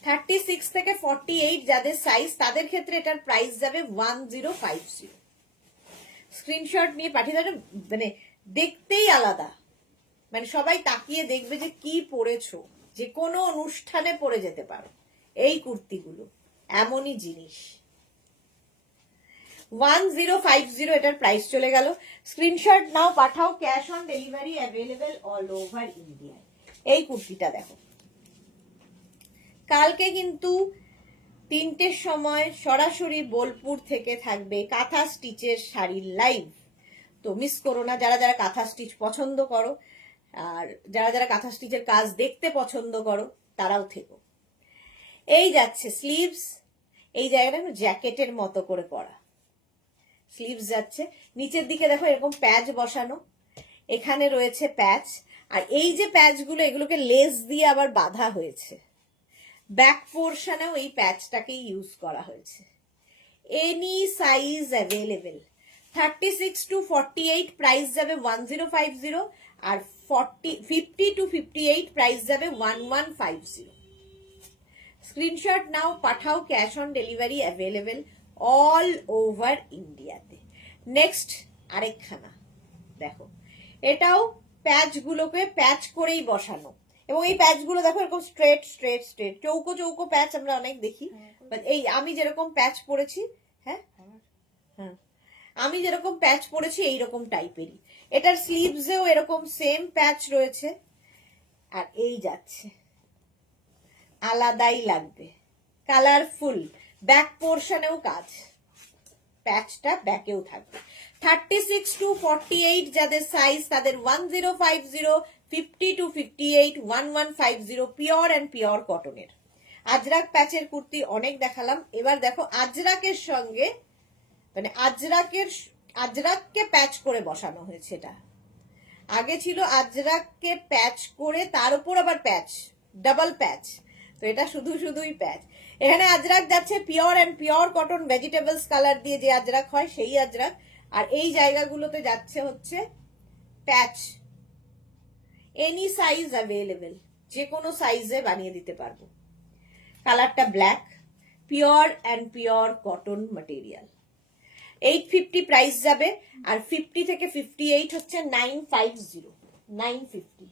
36 থেকে 48 যাদের সাইজ তাদের ক্ষেত্রে এটার প্রাইস যাবে 1050। স্ক্রিনশট নিয়ে পাঠিয়ে দেবেন, মানে দেখতেই আলাদা, মানে সবাই তাকিয়ে দেখবে যে কি পরেছো, যে কোনো অনুষ্ঠানে পরে যেতে পারো এই কুর্তিগুলো, এমনই জিনিস। 1050 এটার প্রাইস চলে গেল। স্ক্রিনশট নাও, পাঠাও, cash on delivery available all over ইন্ডিয়ায়। এই কুর্তিটা দেখো, কালকে কিন্তু 3টের সময় সরাসরি বোলপুর থেকে থাকবে কাঁথা স্টিচের শাড়ির লাইভ, তো মিস করো না। যারা যারা কাঁথা স্টিচ পছন্দ করো, আর যারা যারা কাঁথা স্টিচের কাজ দেখতে পছন্দ করো, তারাও থেকো। এই যাচ্ছে স্লিভস, এই জায়গাটা জ্যাকেটের মতো করে পরা, স্লিভস যাচ্ছে। নিচের দিকে দেখো এরকম প্যাচ বসানো, এখানে রয়েছে প্যাচ, আর এই যে প্যাচগুলো এগুলোকে লেস দিয়ে আবার বাঁধা হয়েছে, ব্যাক পোর্শনেও এই প্যাচটাকেই ইউজ করা হয়েছে। Any size available, 36 to 48 price যাবে 1050, আর 50 to 58 প্রাইস যাবে 1150। স্ক্রিনশট নাও, পাঠাও, cash on delivery available all over ইন্ডিয়াতে। নেক্সট আরেকখানা দেখো, এটাও প্যাচগুলোকে প্যাচ করেই বসানো, এবং এই প্যাচগুলো দেখো এরকম স্ট্রেট স্ট্রেট স্ট্রেট চৌকো চৌকো প্যাচ আমরা অনেক দেখি, এই আমি যেরকম প্যাচ পরেছি, হ্যাঁ হ্যাঁ আমি যেরকম প্যাচ পরেছি এইরকম টাইপেরই। এটার স্লিভসেও এরকম সেম প্যাচ রয়েছে, আর এই যাচ্ছে আলাদাই লাগবে, কালারফুল, ব্যাক পোর্শনেও কাজ, প্যাচটা ব্যাকেও থাকবে। 36 to 48 যাদের সাইজ তাদের 1050, 50 to 58 1150, পিওর অ্যান্ড পিওর কটনের। আজরাক প্যাচের কুর্তি অনেক দেখালাম, এবার দেখো আজরাকের সঙ্গে, মানে আজরাককে প্যাচ করে বসানো হয়েছে। এটা আগে ছিল আজরাককে প্যাচ করে তার উপর আবার প্যাচ, ডাবল প্যাচ, তো এটা শুধুই প্যাচ। এখানে আজরাক যাচ্ছে pure and pure cotton vegetables colour দিয়ে যে আজরাক হয় সেই আজরাক, আর এই জায়গাগুলোতে যাচ্ছে হচ্ছে প্যাচ। এনি সাইজ অ্যাভেলেবেল, যে কোনো সাইজে বানিয়ে দিতে পারবো। কালারটা black, pure and pure cotton material. 850 price যাবে, আর 50 থেকে 58 হচ্ছে 950, 950।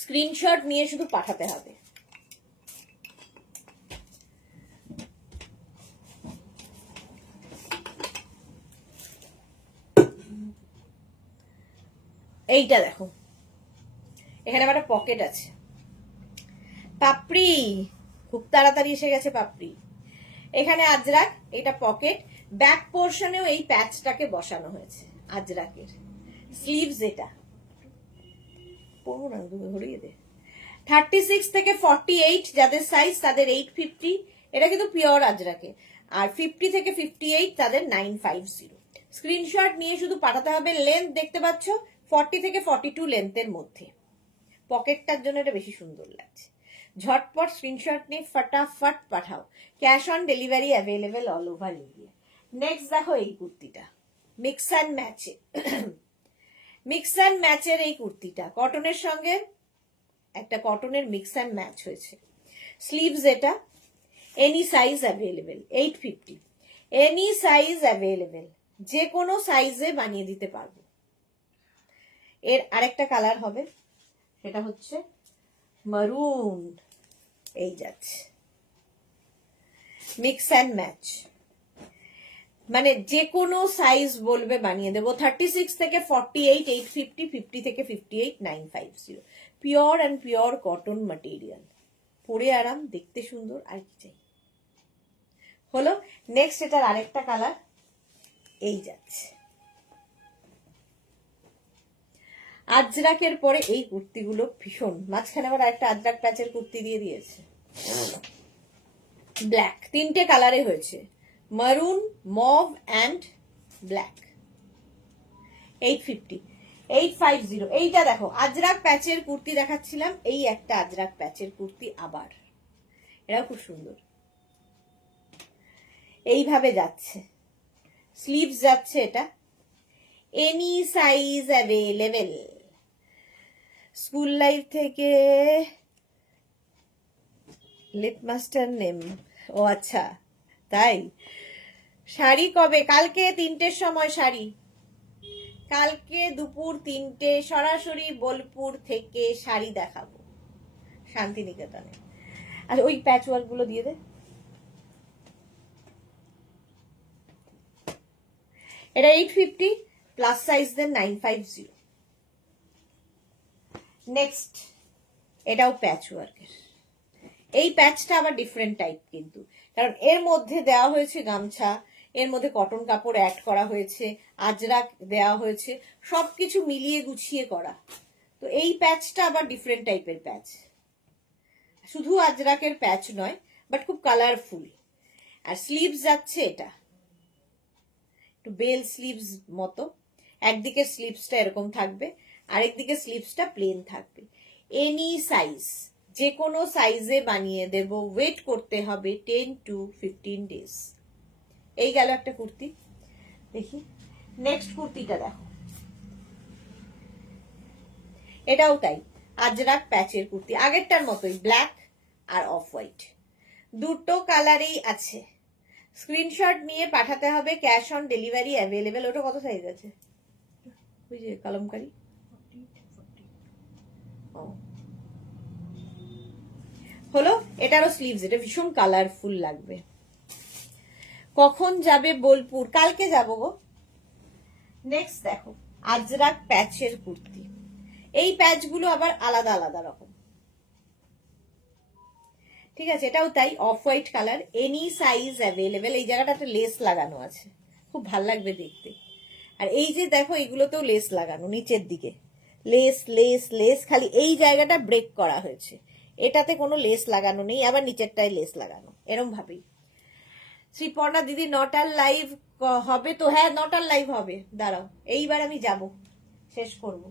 স্ক্রিনশট নিয়ে শুধু পাঠাতে হবে। এইটা দেখো, এখানে একটা পকেট আছে, পাপড়ি খুব তাড়াতাড়ি এসে গেছে পাপড়ি। এখানে আজরাক, এটা পকেট, ব্যাক পোর্শনেও এই প্যাচটাকে বসানো হয়েছে আজরাকের। স্লিভস এটা পড়ো না, ধরিয়ে দে। 36 থেকে 48 যাদের সাইজ তাদের 850, এটা কিন্তু পিওর আজরাকে, আর 50 থেকে 58 তাদের 950। স্ক্রিনশট নিয়ে শুধু পাঠাতে হবে। লেন্থ দেখতে পাচ্ছ 40 থেকে 42 লেন্থের মধ্যে, পকেটটার জন্য এটা বেশি সুন্দর লাগছে। ঝটপট স্ক্রিনশট নিয়ে ফটাফট পাঠাও, cash on delivery available all over India. Next দেখো এই কুর্তিটা, মিক্স অ্যান্ড ম্যাচে, মিক্স অ্যান্ড ম্যাচের এই কুর্তিটা কটনের সঙ্গে একটা কটনের মিক্স অ্যান্ড ম্যাচ হয়েছে। স্লিভস এটা, any size available, 850, any size available, যে কোনো সাইজে বানিয়ে দিতে পারবো। এর আরেকটা কালার হবে, সেটা হচ্ছে মারুন, এই যাচ্ছে মিক্স অ্যান্ড ম্যাচ, মানে যে কোনো সাইজ বলবে বানিয়ে দেবো। 36 থেকে 48 850, 50 থেকে 58 950, pure and pure cotton material, পরে আরাম, দেখতে সুন্দর, আর কি চাই। হলো নেক্সট এটার আরেকটা কালার, এই যাচ্ছে আজরাকের পরে এই কুর্তিগুলো ভীষণ, মাঝখানে আবার একটা আজরাক প্যাচের কুর্তি দিয়ে দিয়েছে, ব্ল্যাক, তিনটে কালারে হয়েছে, মারুন, মভ অ্যান্ড ব্ল্যাক। 850, 850। এইটা দেখো আজরাক প্যাচের কুর্তি দেখাচ্ছিলাম, এই একটা আজরাক প্যাচের কুর্তি আবার, এটাও খুব সুন্দর, এইভাবে যাচ্ছে, স্লিভস যাচ্ছে এটা, any size available. School life থেকে লিটমাস্টার নেম, ও আচ্ছা তাই। শাড়ি কবে? কালকে 3টের সময় শাড়ি, কালকে দুপুর 3টে সরাসরি বোলপুর থেকে শাড়ি দেখাবো শান্তিনিকেতনে। আচ্ছা ওই প্যাচ ওয়ার্ক গুলো দিয়ে দে। এটা 850, প্লাস সাইজ দেন 950। নেক্সট এটাও প্যাচ ওয়ার্কের, এই প্যাচটা আবার ডিফারেন্ট টাইপ কিন্তু, কারণ এর মধ্যে দেওয়া হয়েছে গামছা, এর মধ্যে কটন কাপড় অ্যাড করা হয়েছে, আজরাক দেওয়া হয়েছে, সবকিছু মিলিয়ে গুছিয়ে করা। তো এই প্যাচটা আবার ডিফারেন্ট টাইপের প্যাচ, শুধু আজরাকের প্যাচ নয়, বাট খুব কালারফুল। আর স্লিভস যাচ্ছে এটা একটু বেল স্লিভস মতো, একদিকে স্লিভসটা এরকম থাকবে, আরেকদিকে স্লিভসটা প্লেন থাকবে। এনি সাইজ, যে কোনো সাইজে বানিয়ে দেব, ওয়েট করতে হবে 10 to 15 ডেজ। এই গেল একটা কুর্তি। দেখি নেক্সট কুর্তিটা দেখো, এটাও তাই, আজরাক প্যাচের কুর্তি, আগেরটার মতোই, ব্ল্যাক আর অফ হোয়াইট, দুটো কালারেই আছে। স্ক্রিনশট নিয়ে পাঠাতে হবে, ক্যাশ অন ডেলিভারি অ্যাভেলেবেল। ওটা কত সাইজ আছে? ওই যে কলমকারি, হলো। এটারও স্লিভস, এটা ভীষণ কালারফুল লাগবে। কখন যাবে বোলপুর? কালকে যাবো গো। নেক্সট দেখো, আজরাক প্যাচের কুর্তি। এই প্যাচগুলো আবার আলাদা আলাদা রকম, ঠিক আছে? এটাও তাই, off white colour, any size available. এই জায়গাটাতে লেস লাগানো আছে, খুব ভাল লাগবে দেখতে। আর এই যে দেখো, এগুলোতেও লেস লাগানো, নিচের দিকে লেস লেস লেস, খালি এই জায়গাটা ব্রেক করা হয়েছে, এটাতে কোনো লেস লাগানো নেই, আবার নিচেরটায় লেস লাগানো, এরম ভাবেই। শ্রীপর্ণা দিদি, নটার লাইভ হবে তো? হ্যাঁ, নটার লাইভ হবে, দাঁড়াও, এইবার আমি যাব, শেষ করব।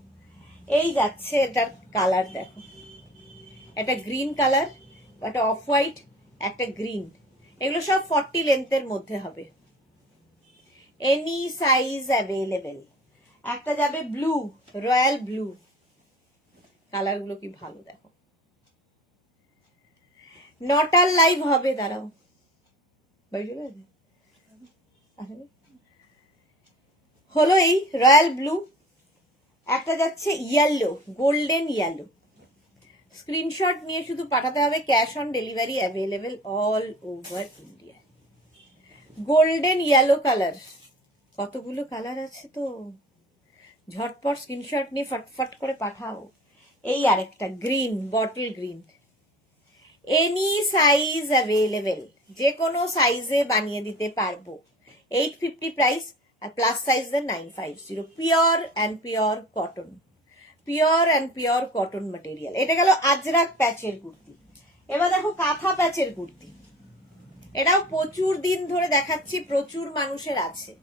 এই যাচ্ছে, এটার কালার দেখো, একটা গ্রিন কালার, একটা অফ হোয়াইট, একটা গ্রিন, এগুলো সব 40 লেন্থের মধ্যে হবে, এনি সাইজ অ্যাভেলেবেল। একটা যাবে ব্লু, রয়্যাল ব্লু, কালার গুলো কি ভালো দেখো। নটার লাইভ হবে, দাঁড়াও, হলো এই রয়্যাল ব্লু, একটা যাচ্ছে ইয়েলো, গোল্ডেন ইয়েলো। স্ক্রিনশট নিয়ে শুধু পাঠাতে হবে, cash on delivery available all over India. Golden yellow colour, কতগুলো কালার আছে তো, ঝটপট স্ক্রিনশট নিয়ে ফটফট করে পাঠাও। এই আরেকটা green, bottle green, any size available, যে কোনো সাইজে বানিয়ে দিতে পারবো। 850 প্রাইস, আর প্লাস সাইজের 950। Pure and pure cotton, pure and pure cotton material. এটা গেল আজরাক প্যাচের কুর্তি। এবার দেখো কাঁথা প্যাচের কুর্তি, এটাও প্রচুর দিন ধরে দেখাচ্ছি, প্রচুর মানুষের আছে।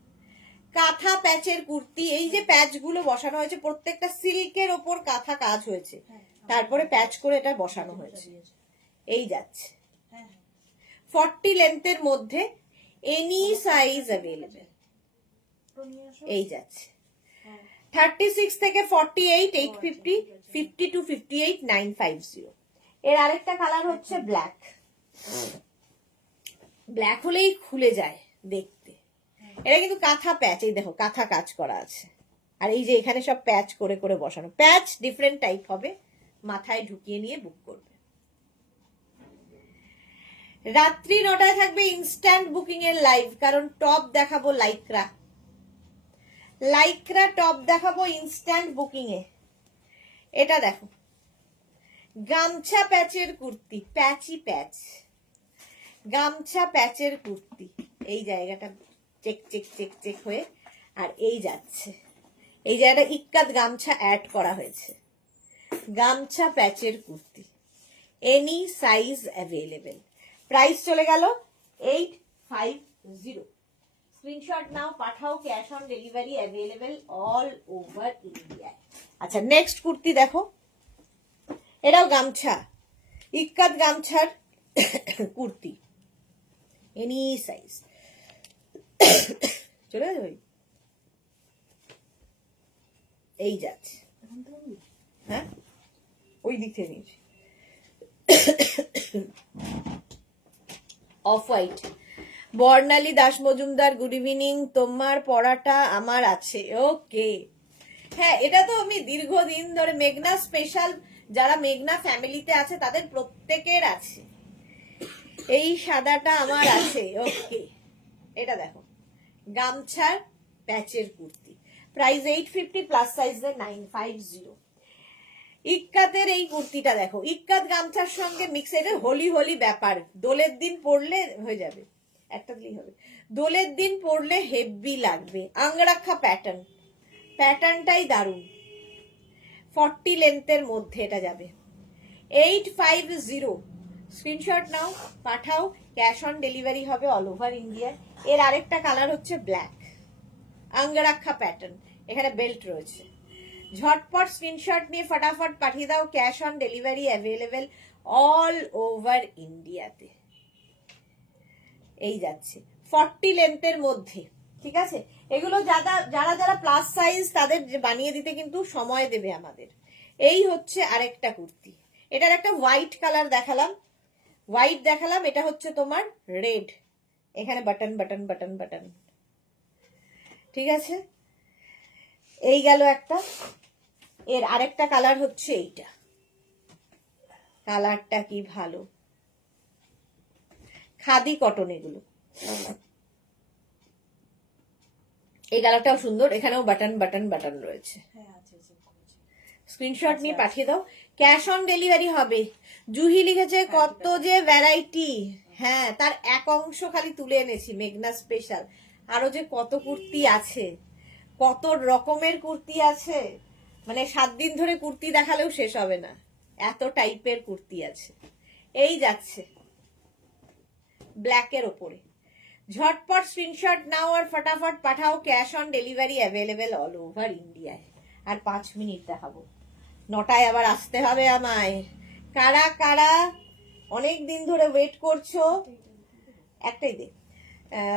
কাঁথা প্যাচের কুর্তি, এই যে প্যাচগুলো বসানো হয়েছে, প্রত্যেকটা সিল্কের ওপর কাঁথা কাজ হয়েছে, তারপরে প্যাচ করে এটা বসানো হয়েছে। এই যাচ্ছে 40 লেন্থের মধ্যে, এনি সাইজ অ্যাভেলেবেল। এই যাচ্ছে 36 থেকে 48, 850, 50 to 58, 950। এর আরেকটা কালার হচ্ছে ব্ল্যাক, ব্ল্যাক হলেই খুলে যায় দেখতে। এটা কিন্তু কাঁথা প্যাচ, এই দেখো কাঁথা কাজ করা আছে, আর এই যে এখানে সব প্যাচ করে করে বসানো। প্যাচ ডিফারেন্ট টাইপ হবে, মাথায় ঢুকিয়ে নিয়ে বুক করবে। রাত্রি 9টায় থাকবে ইনস্ট্যান্ট বুকিং এর লাইভ, কারণ টপ দেখাবো লাইক্রা, লাইক্রা টপ দেখাবো ইনস্ট্যান্ট বুকিং এ। এটা দেখো গামছা প্যাচের কুর্তি, প্যাচি প্যাচ, গামছা প্যাচের কুর্তি, এই জায়গাটা চেক চেক চেক চেক হয়ে, আর এই যাচ্ছে, এই জায়গাটা ইক্কাত গামছা অ্যাড করা হয়েছে। গামছা প্যাচের kurti, any size available. Price চলে গেল 850। স্ক্রিনশট নাও, পাঠাও, cash on delivery available all over India. আচ্ছা নেক্সট কুর্তি দেখো, এটাও গামছা, ইক্কাত গামছার কুর্তি, এনি সাইজ। চলে যাবে, এই যাচ্ছে, হ্যাঁ ওই দিক থেকে নিয়েছি। Off white, Barnali Das Majumdar, good evening. তোমার পড়াটা আমার আছে, ওকে। হ্যাঁ, এটা তো আমি দীর্ঘদিন ধরে, মেঘনা স্পেশাল, যারা মেঘনা ফ্যামিলিতে আছে তাদের প্রত্যেকের আছে, এই সাদাটা আমার আছে, ওকে। এটা দেখো গামছার প্যাচের কুর্তি, প্রাইস 850, প্লাস সাইজের 950। ইক্কাতের এই কুর্তিটা দেখো, ইক্কাত গামছার সঙ্গে মিক্স, এটা হোলি হোলি ব্যাপার, দোলের দিন পরলে হয়ে যাবে, একটা দিলেই হবে, দোলের দিন পরলে হেভি লাগবে। আংরাখা প্যাটার্ন, প্যাটার্নটাই দারুণ, 40 লেন্থের মধ্যে এটা যাবে, 850। স্ক্রিনশট নাও, পাঠাও, ক্যাশ অন ডেলিভারি হবে অল ওভার ইন্ডিয়া। এর আরেকটা কালার হচ্ছে ব্ল্যাক, আঙ্গরাক্ষা প্যাটার্ন, এখানে বেল্ট রয়েছে, ঝটপট স্ক্রিনশট নিয়ে ফটাফট পাঠিয়ে দাও, cash on delivery available all over ইন্ডিয়াতে। এই যাচ্ছে 40 লেন্থের মধ্যে, ঠিক আছে। এগুলো যারা যারা প্লাস সাইজ তাদের বানিয়ে দিতে কিন্তু সময় দেবে আমাদের। এই হচ্ছে আরেকটা কুর্তি, এটার একটা হোয়াইট কালার দেখালাম, হোয়াইট দেখালাম, এটা হচ্ছে তোমার রেড, এখানে বাটন বাটন বাটন বাটন, ঠিক আছে। এই গেল একটা। এর আরেকটা কালার হচ্ছে এইটা, কালারটা কি ভালো, খাদি কটন এগুলো। এই কালারটাও সুন্দর, এখানেও বাটন বাটন বাটন রয়েছে। স্ক্রিনশট নিয়ে পাঠিয়ে দাও, ক্যাশ অন ডেলিভারি হবে। জুহি লিখেছে কত যে ভ্যারাইটি, হ্যাঁ তার এক অংশ খালি তুলে এনেছি, মেঘনা স্পেশাল। আরো যে কত কুর্তি আছে, কত রকমের কুর্তি আছে, মানে 7 দিন ধরে কুর্তি দেখালেও শেষ হবে না, এত টাইপের কুর্তি আছে। এই যাচ্ছে ব্ল্যাকের ওপরে, ঝটপট স্ক্রিনশট নাও আর ফটাফট পাঠাও, cash on delivery available all over ইন্ডিয়ায়। আর 5 মিনিট দেখাবো, 9টায় আবার আসতে হবে আমায়। কারা কারা অনেক দিন ধরে ওয়েট করছো, একটাই দে,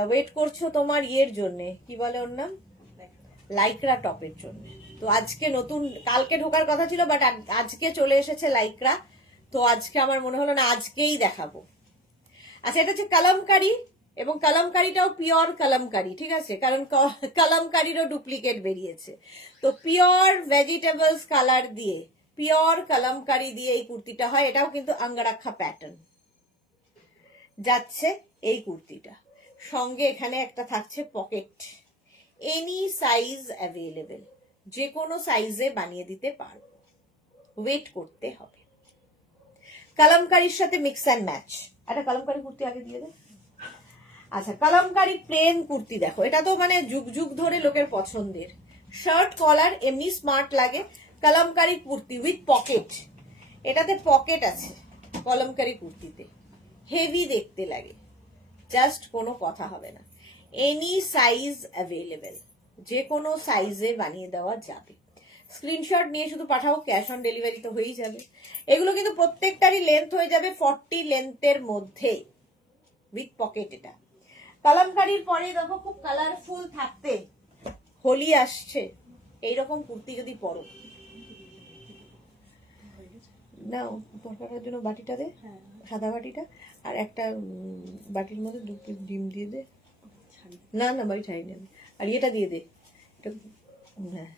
ওয়েট করছো তোমার ইয়ের জন্য, কি বলে ওর নাম, লাইক্রা টপের জন্য। তো আজকে নতুন, কালকে ঢোকার কথা ছিল বাট আজকে চলে এসেছে লাইক্রা, তো আজকে আমার মনে হলো না আজকেই দেখাবো। আচ্ছা, এটা হচ্ছে কলমকারি, এবং কলমকারিটাও পিওর কলমকারি, ঠিক আছে, কারণ কলমকারিরও ডুপ্লিকেট বেরিয়েছে। তো পিওর ভেজিটেবলস কালার দিয়ে, পিওর কলমকারি দিয়ে এই কুর্তিটা হয়। এটাও কিন্তু আঙ্গারাক্ষা প্যাটার্ন যাচ্ছে এই কুর্তিটা, সঙ্গে এখানে একটা থাকছে পকেট। এনি সাইজ অ্যাভেলেবেল, যে কোনো সাইজে বানিয়ে দিতে পারবো, ওয়েট করতে হবে। কলমকারির সাথে মিক্স অ্যান্ড ম্যাচ। একটা কলমকারি কুর্তি আগে দিয়ে দে। আচ্ছা, কলমকারি প্লেন কুর্তি দেখো, এটা তো মানে যুগ যুগ ধরে লোকের পছন্দের। শার্ট কলার এমনি স্মার্ট লাগে, কলমকারি কুর্তি উইথ পকেট, এটাতে পকেট আছে কলমকারি কুর্তিতে, হেভি দেখতে লাগে, জাস্ট কোনো কথা হবে না। এনি সাইজ অ্যাভেলেবেল, যে কোনো সাইজে বানিয়ে দেওয়া যাবে। স্ক্রিনশট নিয়ে শুধু পাঠাও, ক্যাশ অন ডেলিভারি তো হয়েই যাবে। এগুলো কিন্তু প্রত্যেকটারই লেন্থ হয়ে যাবে 40 লেন্থের মধ্যে উইথ পকেট। এটা কলমকারির পরে দেখো খুব কালারফুল থাকতে, হোলি আসছে, এইরকম কুর্তি যদি পরো, নাও তরকারির জন্য বাটিটা দে, সাদা বাটিটা, আর একটা বাটির মধ্যে 2 পিস ডিম দিয়ে দে। না না বাড়ি ছাড়ি না, আর এটা দিয়ে দে। হ্যাঁ,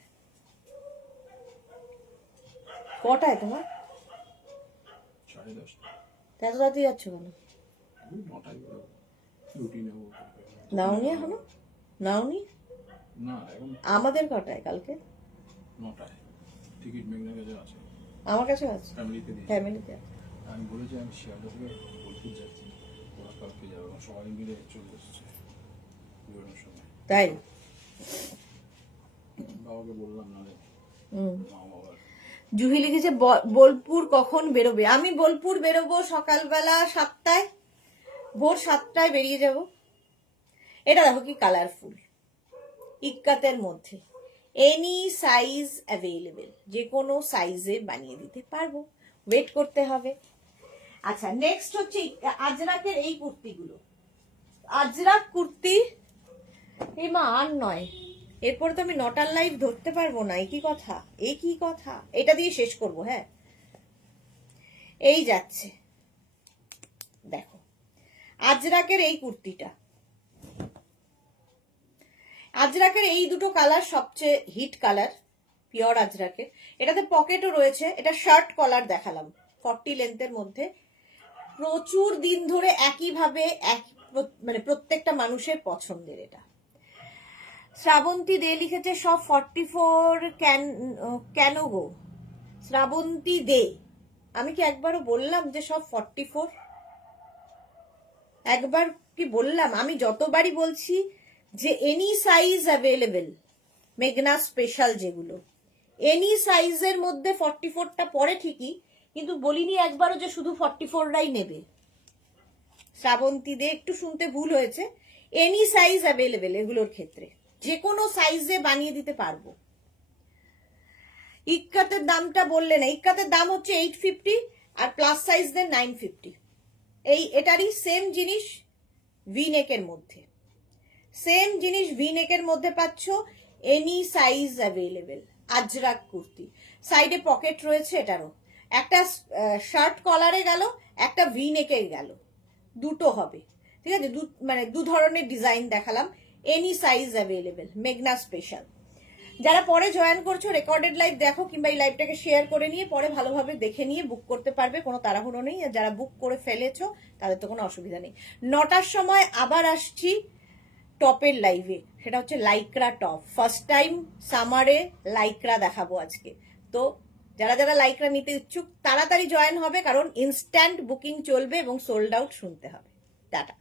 কটায় তোমার? 10:30। এত রাতে যাচ্ছ কেন? নাওনি এখনো? নাওনি? না, এখন আমাদের কটায় কালকে? 9টায় টিকিট মেঘনা কাছে আছে, আমার কাছে আছে, ফ্যামিলিতে দিয়ে। ফ্যামিলিতে। আমি বলেছি আমি শিয়ালদা থেকে বোলপুর যাচ্ছি, ওরা কালকে যাবে, ওরা সবাই মিলে চলে এসেছে বেরোনোর সময়। তাই? বাবাকে বললাম না, মা বাবার। জুহি লিখেছে বোলপুর কখন বেরোবে? আমি বোলপুর বেরোবো সকালবেলা 7টায়, ভোর 7টায় বেরিয়ে যাব। এটা দেখো কি কালারফুল, ইক্কাতের মধ্যে, এনি সাইজ অ্যাভেলেবেল, যে কোনো সাইজে বানিয়ে দিতে পারবো, ওয়েট করতে হবে। আচ্ছা, নেক্সট হচ্ছে আজরাকের এই কুর্তিগুলো। আজরাক কুর্তি, এই মা আর নয়, এরপর তো আমি 9টার লাইভ ধরতে পারবো না, একই কথা একই কথা, এটা দিয়ে শেষ করব। হ্যাঁ, এই যাচ্ছে দেখো আজরাকের এই কুর্তিটা, আজরাকের এই দুটো কালার সবচেয়ে হিট কালার, পিওর আজরাকের। এটাতে পকেটও রয়েছে, এটা শার্ট কলার দেখালাম 40 লেন্থের মধ্যে, প্রচুর দিন ধরে একইভাবে মানে প্রত্যেকটা মানুষের পছন্দের। এটা শ্রাবন্তী দে লিখেছে সব 44 কেন গো? শ্রাবন্তী দে, আমি কি একবারও বললাম যে সব 44? একবার কি বললাম? আমি যতবারই বলছি যে এনি সাইজ অ্যাভেলেবেল, মেঘনা স্পেশাল যেগুলো, এনি সাইজের মধ্যে 44টা পরে ঠিকই, কিন্তু বলিনি একবারও যে শুধু 44রাই নেবে। শ্রাবন্তী দে, একটু শুনতে ভুল হয়েছে, এনি সাইজ অ্যাভেলেবেল এগুলোর ক্ষেত্রে, যে কোনো সাইজে বানিয়ে দিতে পারবো। ইক্কাতের দামটা বললে না, ইক্কাতের দাম হচ্ছে 850 আর প্লাস সাইজদের 950। এটারই সেম জিনিস ভি নেকের মধ্যে, সেম জিনিস ভি নেকের মধ্যে পাচ্ছ, any size available. Ajrak kurti, সাইডে পকেট রয়েছে, এটারও একটা শার্ট কলারে গেল, একটা ভি নেকে গেল, দুটো হবে, ঠিক আছে। মানে দু ধরনের ডিজাইন দেখালাম, এনি সাইজ অ্যাভেলেবেল, মেঘনা স্পেশাল। যারা পরে জয়েন করছো রেকর্ডেড লাইভ দেখো, কিংবা এই লাইভটাকে শেয়ার করে নিয়ে পরে ভালোভাবে দেখে নিয়ে বুক করতে পারবে, কোনো তাড়াহুড়ো নেই। আর যারা বুক করে ফেলেছো তাদের তো কোনো অসুবিধা নেই। 9টার সময় আবার আসছি টপের লাইভে, সেটা হচ্ছে লাইক্রা টপ। ফার্স্ট টাইম সামারে লাইক্রা দেখাবো আজকে। তো যারা যারা লাইক্রা নিতে ইচ্ছুক তাড়াতাড়ি জয়েন হবে, কারণ ইনস্ট্যান্ট বুকিং চলবে এবং সোল্ড আউট শুনতে হবে। টাটা।